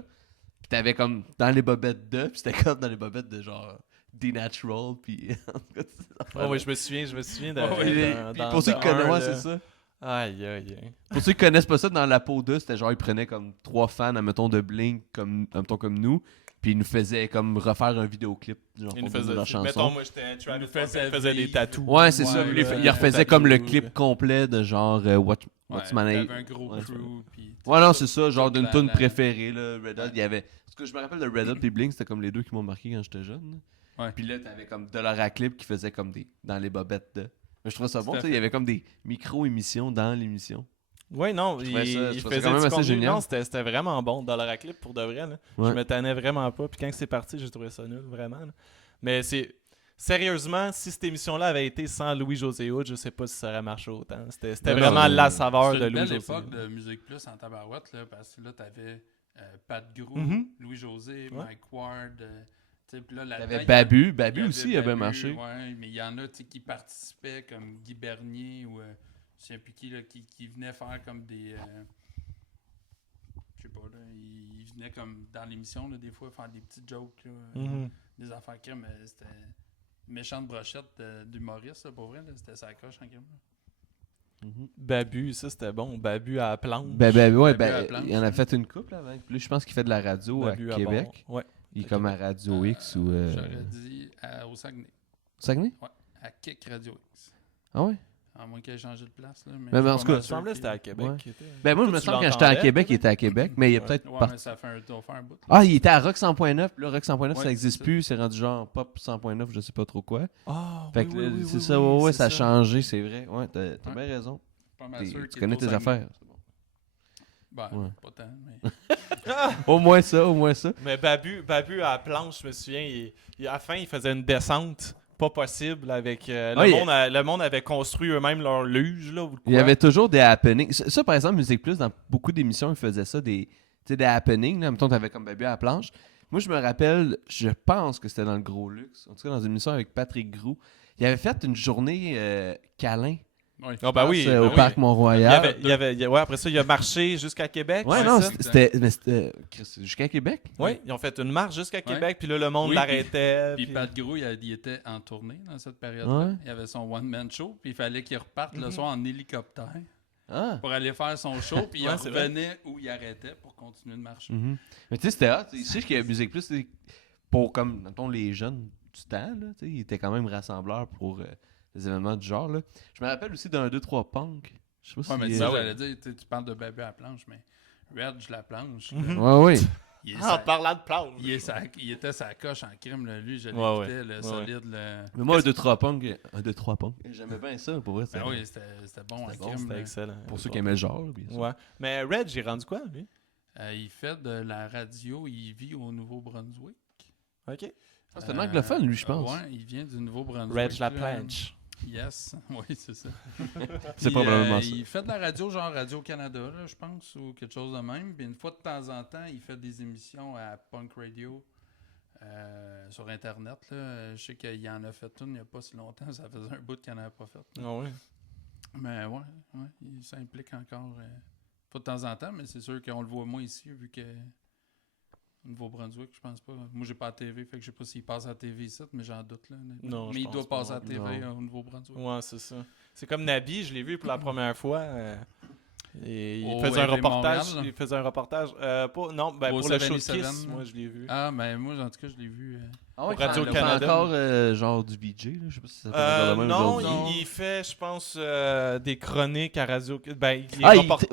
Puis t'avais comme dans les bobettes de, puis c'était comme dans les bobettes de genre D-Natural, puis en tout cas, c'est Oh, oui, je me souviens de. Ouais, Puis, dans- puis dans- pour ceux qui dans connaissent, un, ouais, là. c'est ça. Aïe, aïe, aïe. Pour ceux qui connaissent pas ça, dans la peau de, c'était genre, ils prenaient comme 3 fans, admettons, de Blink, comme nous, puis Puis il nous faisait comme refaire un vidéoclip. Genre, Il nous pour faisait. leur chanson. Mettons, moi, j'étais Travis nous Scott, faisait il faisait des vivre. tatous. Ouais, c'est ça. Ouais, Puis là, il refaisait comme le clip là. complet de genre What's My Name. T'avais un gros Ouais, crew. Puis Ouais, non, c'est ça, genre d'une la- tune la- préférée, là, Red Hot. Il y avait. Parce que je me rappelle de Red Hot et Blink, c'était comme les deux qui m'ont marqué quand j'étais jeune. Ouais. Puis là, t'avais comme Dollar Clip qui faisait comme des. Dans les bobettes de. Mais je trouvais ça bon, Tout à tu sais. Il y avait comme des micro-émissions dans l'émission. Oui, non, Je il, trouvais ça- je il trouvais ça faisait quand même du assez contenu. génial. Non, c'était vraiment bon dans la clip pour de vrai. Là. Ouais. Je me tannais vraiment pas. Puis quand c'est parti, j'ai trouvé ça nul, vraiment. Là. Mais c'est. Sérieusement, si cette émission-là avait été sans Louis-José Hood, je sais pas si ça aurait marché autant. C'était Non, vraiment non, la mais saveur C'est de une belle Louis-José époque Hood. de Musique Plus en tabarouette, là, parce que là, t'avais Pat Grou, Mhm. Louis-José, Ouais. Mike Ward. Tu sais, puis là, Il y là-dedans, avait il y Babu. avait Babu aussi, il avait Babu, marché. Ouais, mais il y en a tu sais, qui participaient, comme Guy Bernier ou je sais plus qui, là, qui venait faire comme des. Je sais pas, là, il venait comme dans l'émission, là, des fois, faire des petites jokes, là, Mhm. des affaires crème. C'était une méchante brochette d'humoriste, là, pour vrai, là, c'était sa coche en crème. Mhm. Babu, ça c'était bon. Babu à la planche. Babu, ouais, Babu à la planche, il en a ouais. fait une couple avant. Puis là, je pense qu'il fait de la radio Babu à à Québec. bord. Ouais. Il est comme à Radio X ou. J'aurais dit au Saguenay. Saguenay? Ouais, à Kick Radio X. Ah ouais? À moins qu'il ait changé de place. Là, Mais je suis en pas tout cas, mal Il me sûr semblait que qu'il- c'était à Québec. Ouais. qu'il était. Ben moi, je Toi, me tu semble que quand j'étais à l'entendais, Québec, il peut-être? était à Québec, mais il est Ouais. peut-être Ouais, parti. mais ça fait doit faire un bout. Ah, il était à Rock 100.9. Là, Rock 100.9, Ouais, ça n'existe c'est plus. C'est rendu genre Pop 100.9, je sais pas trop quoi. Ah, Fait oui, que oui, là, oui, c'est oui, ça, oui, ouais, c'est ça a changé, c'est vrai. Ouais, t'as Ouais. bien raison. Pas mal sûr Tu qu'il connais est tes au Saguenay. affaires. c'est bon. Ben, Ouais. pas tant, mais. Au moins ça, au moins ça. Mais Babu à la planche, je me souviens, à la fin, il faisait une descente pas possible avec... Ah, le monde avait construit eux-mêmes leur luge, là, ou quoi. Il y avait toujours des happenings. Ça, par exemple, Musique Plus, dans beaucoup d'émissions, ils faisaient ça, des happenings. Là. Mettons, t'avais comme Babu à la planche. Moi, je me rappelle, je pense que c'était dans le Gros Luxe. En tout cas, dans une émission avec Patrick Groux. Il avait fait une journée câlin. Ouais. Ah, ben oui, au ben Parc oui. Mont-Royal. Ouais, après ça, il a marché jusqu'à Québec. Ouais, c'est non, ça? c'était jusqu'à Québec. Oui, ils ont fait une marche jusqu'à Québec, Ouais. puis là, le monde Oui, l'arrêtait. Puis puis- Pat Grou, il était en tournée dans cette période-là. Ouais. Il avait son one-man show, puis il fallait qu'il reparte le soir en hélicoptère Ah. pour aller faire son show, puis il Ouais, c'est vrai. revenait où il arrêtait pour continuer de marcher. Mhm. Mais tu sais, c'était hot. Tu sais qu'il y a Musique Plus, c'est pour comme, mettons, les jeunes du temps, là, tu sais, il était quand même rassembleur pour des événements du genre. Là. Je me rappelle aussi d'un 2-3 punk. Je sais pas Ouais, mais si. ça, j'allais dire, tu parles de Babu à la planche, mais Reg la planche, là, Ouais, ouais. il, est Ah, sa- parlant de planche. il était sa coche en crime, là, lui, je Ouais, l'écoutais, le ouais. solide, le... Mais moi, un 2-3 punk. Un 2-3 punk. J'aimais bien ça, pour vrai. Ben oui, c'était bon en C'était bon, crime. C'était là. excellent. Pour ceux qui aimaient le genre, bien sûr. Ouais. Mais Red, j'ai rendu quoi, lui? Il fait de la radio, il vit au Nouveau-Brunswick. OK. Ah, c'est un anglophone, lui, je pense. Ouais, il vient du Nouveau-Brunswick. Red la là. planche. Yes, oui, c'est ça. C'est Puis, probablement ça. Il fait de la radio, genre Radio-Canada, là, je pense, ou quelque chose de même. Puis une fois de temps en temps, il fait des émissions à Punk Radio sur Internet. Là. Je sais qu'il en a fait une il n'y a pas si longtemps. Ça faisait un bout qu'il n'en avait pas fait. là. Ah ouais. Mais ouais, il s'implique encore. Pas de temps en temps, mais c'est sûr qu'on le voit moins ici, vu que Nouveau-Brunswick, je pense pas. Moi, j'ai pas la TV, fait que je sais pas s'il passe à la TV ici, mais j'en doute. Là, Non, mais je il pense doit pas passer à la non TV plus. au Nouveau-Brunswick. Ouais, c'est ça. C'est comme Nabi, je l'ai vu pour la première fois. Et il Au faisait un AV reportage. Montréal, là? Il faisait un reportage. Non, ben, Au pour le show de 77, Kiss, là. moi, je l'ai vu. Ah, mais moi, en tout cas, je l'ai vu. Ah ouais, Radio-Canada. il fait encore genre du VJ, là. Je sais pas si ça s'appelle de même Non, aujourd'hui. Non. il fait, je pense, des chroniques à Radio... Ben, il Ah, reporte-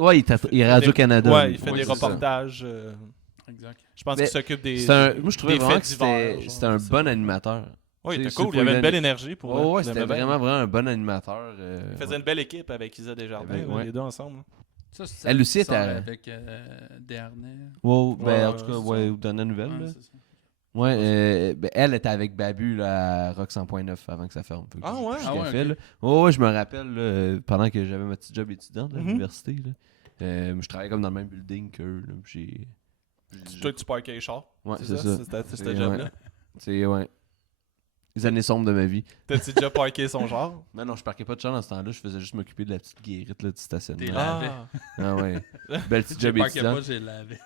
il est Radio-Canada. Ouais, lui. il fait Ouais, des c'est ça. reportages. Exact. Je pense Mais qu'il s'occupe des... Moi, je trouvais des vraiment faits que divers, genre, c'était un c'est bon ça. animateur. Oui, il C'est- était cool. c'est Il avait pas une belle énergie pour Ouais, je c'était l'aimais bien. vraiment un bon animateur. Il faisait une belle équipe avec Isa Desjardins, Ben, là, ouais. les deux ensemble. Ça, c'est Elle aussi qui sort était à- avec Desharnais. Ouais, ben, Ouais, en tout cas, c'est ouais, ou dernière nouvelle. Ouais, là. c'est ça. Ouais, ben, elle était avec Babu là, à Rock 100.9 avant que ça ferme. Fait que Ah ouais? je Ah ouais, fait, ok. là. Ouais, je me rappelle là, pendant que j'avais ma petite job étudiante à Mhm. l'université. Là, je travaillais comme dans le même building qu'eux. Là, puis Toi, tu parquais les chars. Ouais, c'est ça. C'était C'est- ce job-là. ouais. C'est ouais. Les années sombres de ma vie. T'as-tu déjà parqué son genre? Mais non, je parquais pas de char dans ce temps-là. Je faisais juste m'occuper de la petite guérite là, du stationnement. T'es lavé. Ah ouais. Belle petite J'ai job pas qu'il y a étudiante. pas, j'ai lavé.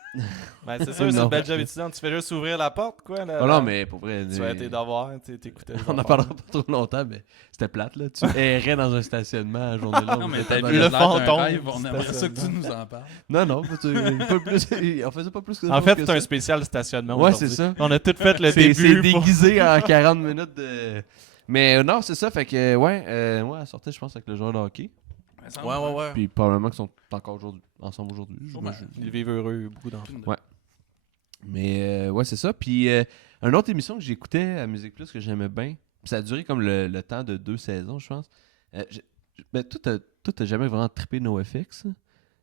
Ben, c'est sûr, c'est une belle job étudiante. Tu fais juste ouvrir la porte, quoi. Là, Oh non, mais pour vrai. Tu vas tes devoirs, t'écoutais. On n'en parlera pas trop longtemps, mais c'était plate, là. Tu errais dans un stationnement à journée longue. Non, mais C'était t'as mal- vu le le fantôme, fantôme. On aimerait ça que tu nous en parles. Non, pas plus. On faisait pas plus que En fait, que c'est un ça. spécial stationnement. Ouais, aujourd'hui. c'est ça. On a tout fait le C'est début. pour- déguisé en 40 minutes de. Mais non, c'est ça. Fait que, ouais, elle sortait, je pense, avec le joueur de hockey. Ouais. Puis probablement qu'ils sont encore ensemble aujourd'hui. Sûrement. j'imagine. Ils vivent heureux, beaucoup d'enfants. Ouais. Mais ouais, c'est ça. Puis une autre émission que j'écoutais à Musique Plus que j'aimais bien, puis ça a duré comme le temps de 2 saisons, je pense. Ben, toi, t'as jamais vraiment trippé NoFX? Hein?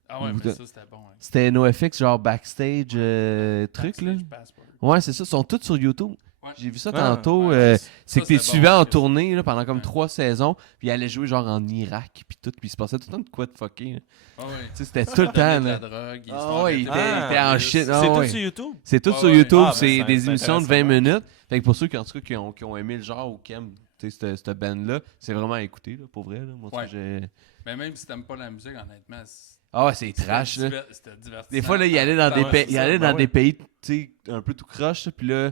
Ah ouais, Ou mais t'as- ça, c'était bon. Hein. C'était NoFX, genre backstage truc, là. Backstage Passport. Ouais, c'est ça. Ils sont tous sur YouTube. Ouais. J'ai vu ça Ah, tantôt. ouais, c'est ça, que t'es c'était suivi bon, en que- tournée là, pendant comme Ouais. 3 saisons, puis il allait jouer genre en Irak, puis tout, puis il se passait tout le temps de quoi de fucké. Là. Ah ouais. Tu sais, c'était tout le temps. Donner de Là. la drogue, ils se Ah font ouais, il arrêter était, par il la était en police. shit. C'est Ah tout ouais. sur YouTube? C'est tout Ouais, sur ouais. YouTube, Ah, ben, c'est c'est des émissions de 20 intéressant, ouais. minutes. Fait que pour ceux qui, en tout cas, qui ont aimé le genre ou qui aiment cette band-là, c'est vraiment à écouter, là, pour vrai. Là. Moi, Ouais. j'ai... Mais même si t'aimes pas la musique, honnêtement, Ah ouais, c'est trash. Là. C'était divertissant. Des fois, là, il allait dans des ouais, pays, c'est il ça, allait ben dans ouais. des pays, tu sais, un peu tout croche, puis là,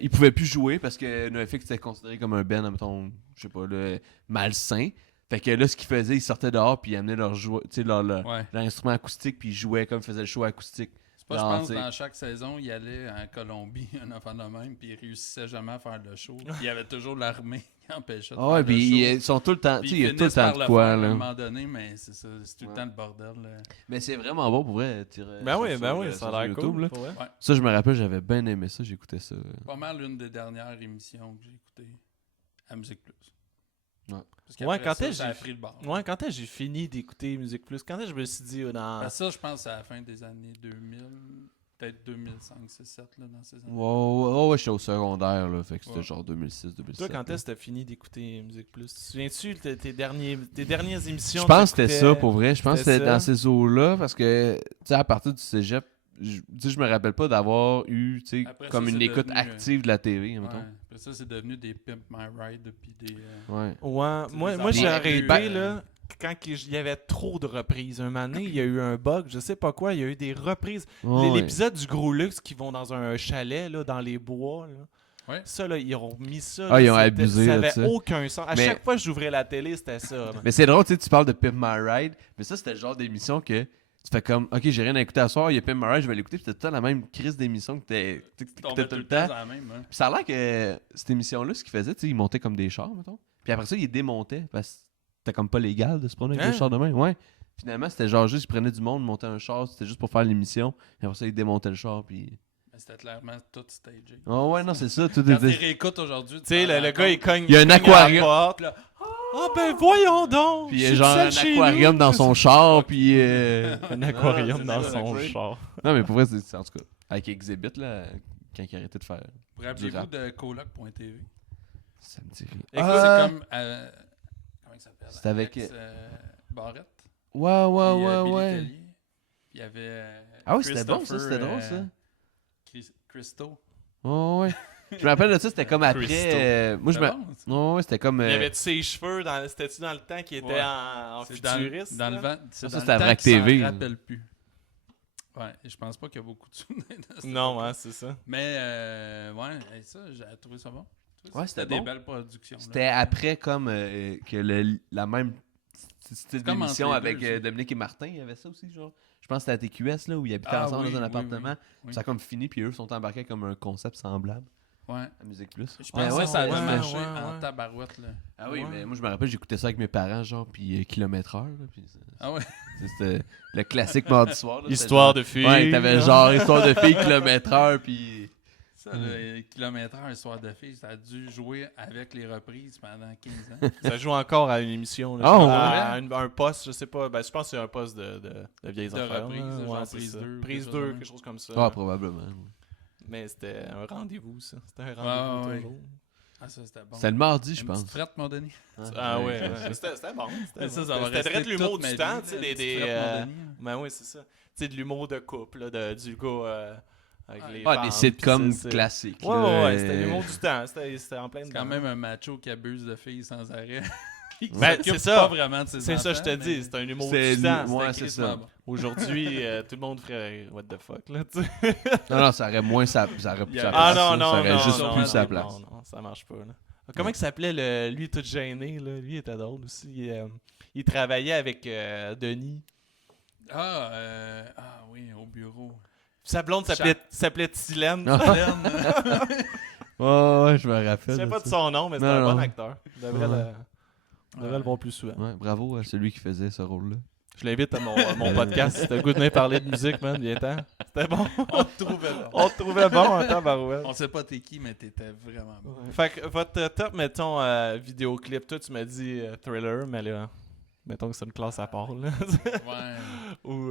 il pouvait plus jouer parce que NoFX était considéré comme un band, mettons, je sais pas, là, malsain. Fait que là, ce qu'ils faisaient, ils sortaient dehors, puis ils amenaient leur Ouais. instrument acoustique, puis ils jouaient comme ils faisaient le show acoustique. C'est pas, je Non, pense, t'sais. dans chaque saison, il allait en Colombie, un enfant de même, puis il réussissait jamais à faire le show. Puis il y avait toujours l'armée qui empêchait de Ah ouais, faire le puis show. ils sont tout le temps, tu Puis sais, il y a ils tout le finissent par temps de le quoi, faire à un là. moment donné, mais c'est ça, c'est tout le Ouais. temps le bordel. Là. Mais c'est vraiment bon pour vrai. Ben oui, ça a l'air YouTube, cool. là. pour vrai. Ça, je me rappelle, j'avais bien aimé ça, j'écoutais ça. Pas mal l'une des dernières émissions que j'ai écoutées à Musique Plus. Ouais. Parce Ouais, qu'après quand ça, est-ce ça a j'ai- pris le bord. Ouais, quand est-ce que j'ai fini d'écouter Musique Plus? Quand est-ce que je me suis dit, dans... Ben, ça, je pense que c'est à la fin des années 2000, peut-être 2005, 2007, là, dans ces années. Ouais, j'étais au secondaire, là, fait que c'était Ouais. genre 2006, 2007. Toi, quand est-ce que t'as fini d'écouter Musique Plus? Tu te souviens-tu de tes dernières émissions? Je pense que que c'était t'écoutais? ça, pour vrai. Je pense que C'était c'était ça. dans ces eaux-là, parce que, tu sais, à partir du cégep, je me rappelle pas d'avoir eu, tu sais, Après comme ça, une c'est écoute devenu, active de la TV, Ouais. mettons. Après ça, c'est devenu des Pimp My Ride, puis des... Ouais. Ouais, C'est moi, des moi j'ai enfants arrêté, plus, là, quand il y avait trop de reprises. Un moment donné, il y a eu un bug, je sais pas quoi, il y a eu des reprises. Ouais. L'épisode du Gros Luxe qui vont dans un chalet, là, dans les bois, là. Ouais. Ça, là, ils ont mis ça. Ah, là, ils ont c'était- abusé, Ça là, de avait ça. aucun sens. À Mais- chaque fois que j'ouvrais la télé, c'était ça. man. Mais c'est drôle, tu sais, tu parles de Pimp My Ride, mais ça, c'était le genre d'émission que tu fais comme, ok, j'ai rien à écouter à soir, il y a Pimp My Ride, je vais l'écouter, puis c'était tout le temps la même crise d'émission que t'écoutais tout le temps. dans la même, hein. Puis ça a l'air que cette émission-là, ce qu'ils faisaient, tu sais, ils montaient comme des chars, mettons. Puis après ça, ils démontaient, parce que c'était comme pas légal de se promener avec Hein? des chars de même. Ouais. Finalement, c'était genre juste, ils prenaient du monde, montaient un char, c'était juste pour faire l'émission. Et après ça, ils démontaient le char, puis... Mais c'était clairement tout stagé. Oh ouais, non, c'est ça. Tout Quand tu était... réécoutes aujourd'hui, Tu sais, le gars, il cogne. Il y a un cogne à la aquarium. porte, là. Ah, ben voyons donc! Puis il y a je suis genre seul un chez aquarium nous. dans son char, puis... Un aquarium c'est dans ça, son l'aquarium. char. Non, mais pour vrai, c'est en tout cas, avec Exhibit, là, quand il arrêtait de faire... Vous rappelez-vous rap. de coloc.tv? Ça me dit rien. Écoute, Ah! c'est comme... comment il s'appelle? C'est avec- Alex, Barrette. Ouais, puis, ouais, Billy ouais. Tellier. Puis il y avait... Ah oui, c'était bon, ça, Christopher, c'était drôle, ça. Christo. Oh, ouais. Je me rappelle de ça, c'était comme après... Christo. moi, je me... C'était bon, ça. Oh, ouais, c'était comme... Il y avait ses cheveux, c'était-tu dans le temps qu'il était Ouais. en C'est futuriste? dans le là? vent. C'est Ça, dans c'était le à temps Vrac qu'il s'en TV. rappelle plus. Ouais, et je pense pas qu'il y a beaucoup de souvenirs de ça. Non, ouais, c'est ça. Mais, ouais, et ça, j'ai trouvé ça bon. Ouais, c'était des bon. belles productions. là. C'était après comme que la même style comme d'émission entre les avec deux, ça. Dominique et Martin. Il y avait ça aussi, genre. Je pense que c'était à TQS, là, où ils habitaient Ah, ensemble oui, dans un oui, appartement. oui. Ça a comme fini, puis eux sont embarqués comme un concept semblable Ouais. à Musique Plus. Je pense Ouais, que ouais, ça a ouais, marché ouais, en ouais. tabarouette, là. Ah oui, Ouais. mais moi je me rappelle, j'écoutais ça avec mes parents, genre, puis kilomètre-heure. Là, puis Ah ouais? c'était le classique mardi soir. Là, c'était Histoire genre- de filles. Ouais, t'avais genre histoire de filles kilomètre heure, puis. Ça, le kilomètre-heure, Histoire de filles, ça a dû jouer avec les reprises pendant 15 ans. Ça joue encore à une émission. Là, Ah, je pense, ouais? à un poste, je sais pas. Ben, je pense que c'est un poste de vieilles De affaires. reprise, là. genre c'est prise ça. 2, Prise quelque 2, chose de quelque chose comme ça. Ah, probablement. Mais c'était un rendez-vous, ça. C'était un rendez-vous ouais. toujours. Ah, ça, c'était bon. C'était le mardi, je Une pense. petite frette, mon Denis. Ah ouais, ouais. C'était bon. Mais ça, C'était ça va c'était rester de l'humour toute ma du vie, temps, là, tu sais, une des... petite frette, mon Denis. Ben oui, c'est ça. Tu sais, de l'humour de couple, là, du gars avec les Ah, femmes, des puis sitcoms c'est- classiques. Ouais, là, ouais, ouais, c'était l'humour du temps. C'était en plein C'est dedans. quand même un macho qui abuse de filles sans arrêt. Il Ben, s'occupe c'est ça. pas vraiment de ses C'est ça, enfants, je te mais dis. C'est un humour C'est distant. lui- ouais, c'était c'est crissement ça. bon. Aujourd'hui, tout le monde ferait what the fuck, là, tu sais. Non, ça aurait moins ça aurait plus sa place. Ah non, ça non, aurait non, juste non, plus non, sa non, place. non, ça marche pas, là. Comment il s'appelait, lui, tout gêné, là? Lui, il était drôle aussi. Il travaillait avec Denis. Ah oui, au bureau. Sa blonde s'appelait Tylène. Ah. Hélène, Ouais, je me Je rappelle. sais pas de de ça. son nom, mais c'était Non, un bon non. acteur. Je devrais, Ouais. devrais le voir plus souvent. Ouais, bravo à celui qui faisait ce rôle-là. Je l'invite à mon podcast. Si t'as le goût de venir parler de musique, man, viens-t'en. C'était bon. on te trouvait bon. On te trouvait bon en temps, Barouette. On sait pas t'es qui, mais t'étais vraiment bon. Fait que votre top, mettons, vidéoclip, toi, tu m'as dit Thriller, mais là, mettons que c'est une classe à part, là. Ouais. Ou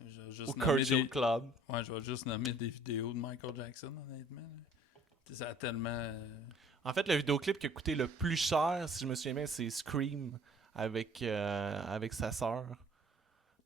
Je vais juste ou nommer Cardio Club. Ouais, je vais juste nommer des vidéos de Michael Jackson, honnêtement. Là. Ça a tellement... En fait, le vidéoclip qui a coûté le plus cher, si je me souviens bien, c'est Scream avec sa sœur.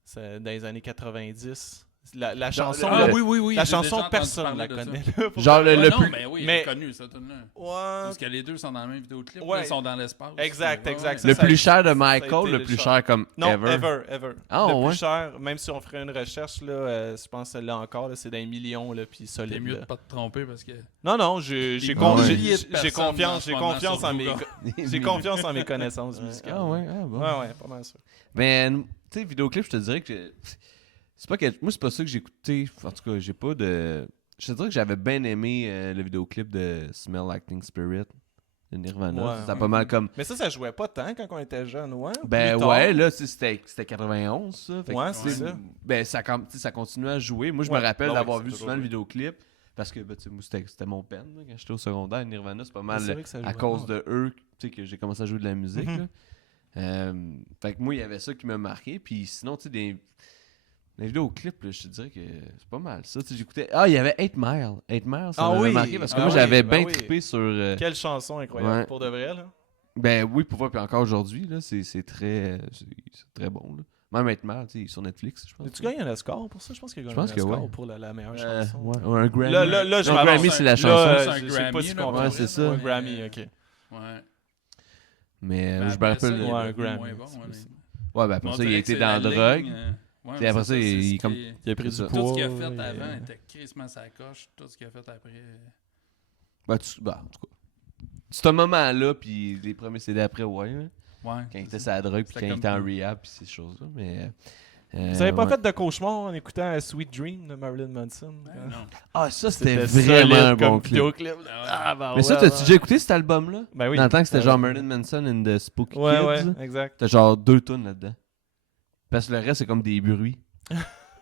C'est dans les années 90. La chanson, Ah, là, oui. la j'ai chanson, déjà entendu personne parler la de ça. connaît. Là, pour Genre vrai. le Ouais, non, plus. mais oui, mais- il est connu, ça, tune-là. Ouais. Parce que les deux sont dans le même vidéoclip. Ouais. Ils sont dans l'espace. Exact, Ouais, exact. ouais. Le Ça, plus cher de ça a Michael, été le le plus cher. cher comme Non, ever. ever. Ah, le ouais. plus cher, même si on ferait une recherche, là, je pense que là encore, là, c'est dans les millions, là, puis solide. C'est mieux là. de pas te tromper parce que... Non, j'ai Des milliers de confiance, personnes en ce moment sur en mes Google. j'ai confiance en mes connaissances musicales. Ah ouais, ah bon. Ouais, pas mal ça. Ben, tu sais, vidéoclip, je te dirais que c'est pas que moi c'est pas ça que j'ai écouté. En tout cas, j'ai pas de. Je te dirais que j'avais bien aimé le vidéoclip de Smell Like Teen Spirit de Nirvana. Ouais, C'était ouais. pas mal comme. Mais ça jouait pas tant quand on était jeune, ouais. Ben Plus tard. ouais, là, tu sais, c'était 91, ça. Fait que, Ouais, tu c'est sais, ça. Ben, ça, tu sais, ça continuait à jouer. Moi, je Ouais. me rappelle Ben d'avoir ouais, vu c'est souvent le toujours vidéoclip. Parce que, ben, tu sais, moi, c'était mon pen là, quand j'étais au secondaire. Nirvana, c'est pas mal C'est vrai que ça à jouait, cause ouais. de eux tu sais, que j'ai commencé à jouer de la musique. Mhm. Là. Fait que moi, il y avait ça qui m'a marqué. Puis sinon, tu sais, des vidéoclips, là, je te dirais que c'est pas mal ça. Tu sais, j'écoutais. Ah, il y avait 8 Mile. 8 Mile, ça Ah m'a oui! marqué parce que Ah moi, oui, j'avais ben bien oui. trippé sur. Quelle chanson incroyable, Ouais. pour de vrai, là. Ben oui, pour voir, puis encore aujourd'hui, là, c'est très, c'est très bon. Là. Même 8 Mile, tu sais, sur Netflix, je pense. As-tu gagné un score pour ça? Je pense qu'il a Je gagné pense un que score ouais. pour la meilleure Ouais, chanson. ouais, un Grammy. Là, je Non, m'avance. Grammy, c'est la Là, chanson. c'est un je sais Grammy, pas si là, comprends. ouais, c'est ça. Ouais, Grammy, ok. Ouais. Mais Ben, je me après ça, rappelle. il est Ouais, un devenu Grammy, moins bon, c'est honnêtement. Ouais, ben après On ça, il dirait a que été c'est dans la la drogue. ligne, Puis mais après c'est ça, c'est il ce comme- qui est- Il a pris C'est du ça. poids. Tout ce qu'il a fait et, avant était crissement sa coche. Tout ce qu'il a fait après... Ben, en tout cas. C'est un moment-là, puis les premiers CD après, ouais. Hein, Ouais. quand il était sur la drogue, puis C'était quand il comme était en tout. rehab, puis ces choses-là. Mais. Vous avez pas ouais. fait de cauchemar en écoutant Sweet Dream de Marilyn Manson? Ouais, non. Ah, ça, c'était C'était vraiment solide un bon comme clip. vidéoclip. Ah, bah Mais ça, ouais, t'as-tu ouais. déjà écouté cet album-là? Ben oui. Dans le temps que c'était genre Ouais. Marilyn Manson and the Spooky Ouais, Kids. ouais, exact. T'as genre 2 tunes là-dedans. Parce que le reste, c'est comme des bruits.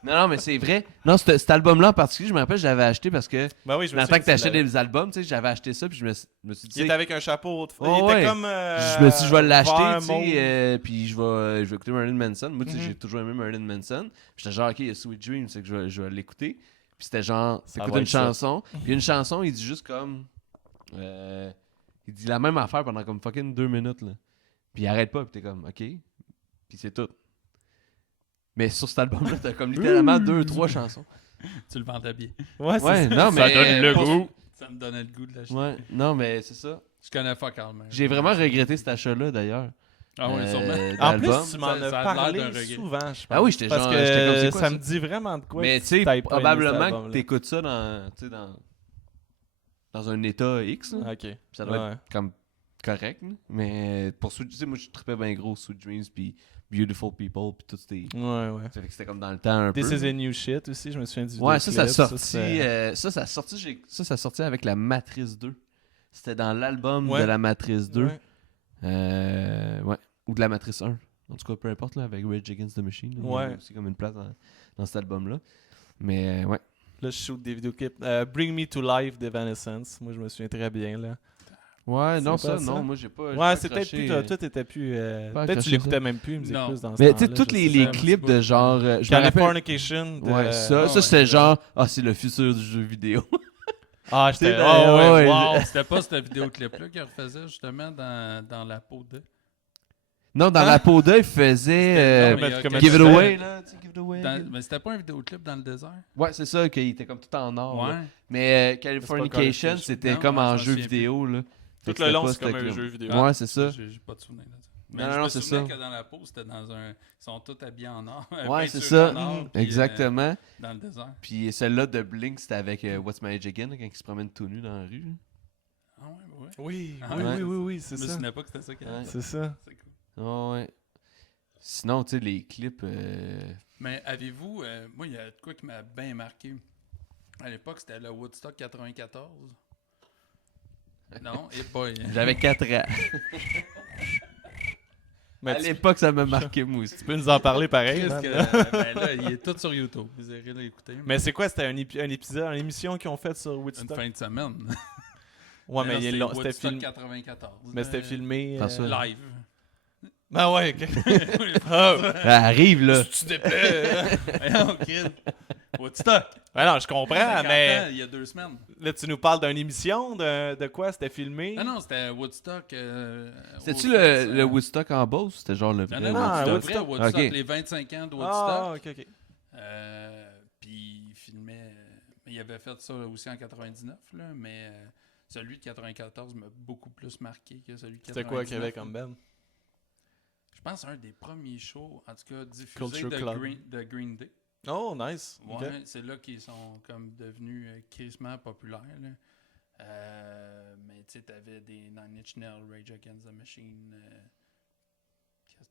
non, mais c'est vrai. Non, cet album-là en particulier, je me rappelle, je l'avais acheté parce que Ben oui, je me dans le souviens temps que t'achetais tu l'avais. des albums, tu sais, j'avais acheté ça, puis je me suis dit, Il tu sais, était avec un chapeau. Il Oh, était ouais. comme. je me suis dit, je vais l'acheter, vert, tu mauve. sais, puis je vais écouter Marilyn Manson. Moi, tu sais, Mhm. j'ai toujours aimé Marilyn Manson. Puis j'étais genre, ok, il y a Sweet Dream, c'est que je vais l'écouter. Puis c'était genre, Ça t'écoutes va une être ça. chanson, puis une chanson, il dit juste comme. Il dit la même affaire pendant comme fucking 2 minutes, là. Puis il arrête pas, puis t'es comme, ok. Puis c'est tout. Mais sur cet album-là, t'as comme littéralement 2-3 chansons. Tu le vendais bien. Ouais, c'est Ouais, ça. non, mais. Ça donne le pour- goût. Ça me donnait le goût de l'acheter. Ouais, non, mais c'est ça. Je connais pas quand même. J'ai vraiment regretté cet achat-là, d'ailleurs. Ah oui, sûrement. En d'album. plus, tu m'en Ça- as ça a l'air parlé d'un regret. souvent, je pense. Ah oui, j'étais Parce genre- que j'étais comme, c'est quoi, ça ça? me dit vraiment de quoi. Mais que tu sais, t'aies pas aimé cet probablement album-là. que t'écoutes ça dans un état X, là. Ok. Ça doit Ouais. être comme correct, là. Mais pour Sweet, tu sais, moi je trippais bien gros Sweet Dreams puis Beautiful People puis tout c'était. Ouais, ouais. Ça fait que c'était comme dans le temps un This peu. is a new shit aussi, je me souviens du Ouais, ça vidéoclip, sorti, c'est- ça sorti avec la Matrice 2. C'était dans l'album Ouais. de la Matrice 2. Ouais. Ouais. Ou de la Matrice 1. En tout cas, peu importe, là, avec Rage Against the Machine. là. Il y Ouais. a aussi comme une place dans cet album-là. Mais ouais. Là, je shoot des vidéoclips. Bring Me to Life d'Evanescence. Moi, je me souviens très bien, là. Ouais, non, C'est pas ça, ça? non, moi j'ai pas. j'ai Ouais, pas c'est peut-être accroché, plus. Toi, t'étais plus. pas Peut-être tu accroché l'écoutais ça. même plus, musique Non. plus dans ce Mais tu sais, temps-là, tous je les, sais les pas. clips de genre. Je me rappelle. Californication. de- Ouais, ça, Ah ça ouais, c'était c'est genre. Ah, c'est le futur du jeu vidéo. Ah, j'étais. T'sais, Oh, ouais, ouais, wow. C'était pas cette vidéoclip-là qu'il refaisait justement dans la peau de... Non, dans la peau d'œil, il faisait. C'était- non, mais comment Give it ça away, là. Tu sais, give it away. Mais c'était pas un vidéoclip dans le désert? Ouais, c'est ça, qu'il était comme tout en or. là. Ouais. Mais C'est Californication, Californication. c'était Non, comme ouais, en je me jeu souviens vidéo, là. Fait Tout que le c'était long, pas c'est comme c'était un jeu vidéo. Ouais, c'est ça. J'ai pas de souvenir de ça. Mais Non, je non, me c'est souviens ça. que dans la pause, c'était dans un... Ils sont tous habillés en or. Ouais, c'est peinture ça. en or, puis, Exactement. dans le désert. Puis celle-là de Blink, c'était avec What's My Age Again, là, quand ils se promènent tout nus dans la rue. Là. Ah ouais. Oui, Ah oui, ouais. oui, Je c'est me ça. souvenais pas que c'était ça qu'il y avait. Ouais. C'est ça. C'est cool. Ah ouais. Sinon, tu sais, les clips... Mais avez-vous... moi, il y a de quoi qui m'a bien marqué. À l'époque, c'était le Woodstock 94. Non? Et boy. J'avais 4 ans. Mais À tu l'époque, ça m'a marqué, moi aussi. peux nous en parler pareil. Qu'est-ce man. que... ben là, il est tout sur YouTube. Vous irez l'écouter. Mais c'est quoi? C'était un épisode, une émission qu'ils ont faite sur Une Woodstock? fin de semaine. Ouais, mais non, c'était Woodstock filmé. 94. Mais c'était filmé. Pas sûr. Live. Ben ouais, ok. Ah, Elle arrive, là. tu te déplais. Voyons, kid. Woodstock. Ben non, je comprends, 50 ans, mais il y a 2 semaines. là, tu nous parles d'une émission, de quoi? C'était filmé? Ah non, c'était Woodstock. C'était-tu le Woodstock en Beauce? C'était genre le vrai Non, non, Ah, le Woodstock? vrai Woodstock. Ok. Les 25 ans de Ah, Woodstock. ok. Puis il filmait. Mais il avait fait ça aussi en 99, là, mais celui de 94 m'a beaucoup plus marqué que celui de 99. C'était quoi qu'il y avait comme band? Je pense un des premiers shows, en tout cas diffusés Culture de Club. Green Day. Oh, nice. Ok. Ouais, c'est là qu'ils sont comme devenus crissement populaires. Là. Mais tu sais, t'avais des Nine Inch Nails, Rage Against the Machine,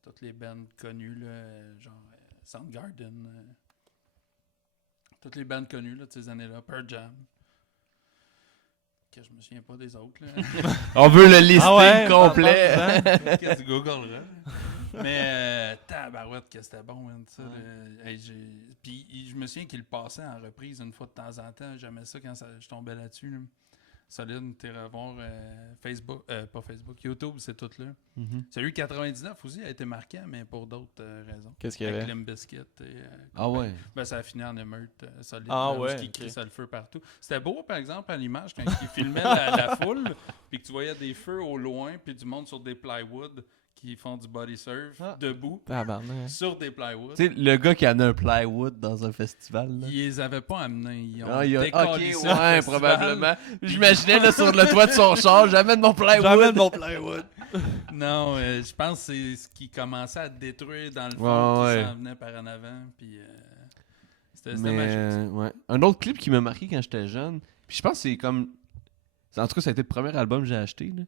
toutes les bands connues, là, genre Soundgarden, toutes les bands connues là, de ces années-là, Pearl Jam. Que je me souviens pas des autres. Là. On veut le listing ouais, complet. parle-en. Qu'est-ce que tu googleras? Mais tabarouette que c'était bon, man, ça. Puis je me souviens qu'il le passait en reprise une fois de temps en temps. J'aimais ça quand je tombais là-dessus. Là. Solide, t'es revoir Facebook, pas Facebook, YouTube, c'est tout là. Mhm. Celui 99 aussi a été marquant, mais pour d'autres raisons. Qu'est-ce qu'il y avait? Avec Limp Bizkit. Ah ouais. Ben, ça a fini en émeute solide. Ah là, où ouais, est-ce qu'il ok. crissait le feu partout. C'était beau, par exemple, à l'image, quand il filmait la foule, puis que tu voyais des feux au loin, puis du monde sur des plywood qui font du body surf, Ah. debout, Tabarnak. sur des plywood. Tu sais, le gars qui en a un plywood dans un festival. Là. Ils les avaient pas amenés. Ils ont Ah, ok, décalissé le ouais, festival. probablement. J'imaginais là sur le toit de son char, j'amène mon plywood. J'amène mon plywood. Non, je pense que c'est ce qui commençait à détruire dans le fond, Ouais, qui ouais. s'en venait par en avant. Puis c'était Mais, magique. ouais. Un autre clip qui m'a marqué quand j'étais jeune, puis je pense que c'est comme... En tout cas, ça a été le premier album que j'ai acheté. Là.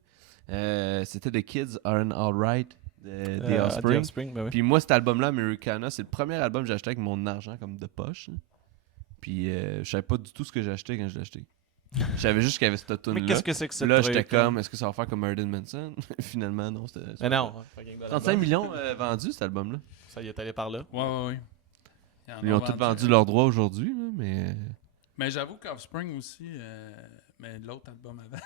C'était The Kids Aren't Alright The Offspring. Ben oui. Puis moi, cet album-là, Americana, c'est le premier album que j'ai acheté avec mon argent comme de poche. Là. Puis je savais pas du tout ce que j'ai acheté quand je l'ai acheté. Je savais juste qu'il y avait cette tune-là. Mais qu'est-ce que c'est que ça? Là, j'étais comme, est-ce que ça va faire comme Marilyn Manson? Finalement, non. C'était, Mais non. 35 millions vendus, cet album-là. Ça y est allé par là. Ouais. Ils ont tous vendu leurs droits aujourd'hui, là, mais... Mais j'avoue qu'Offspring aussi, mais l'autre album avant.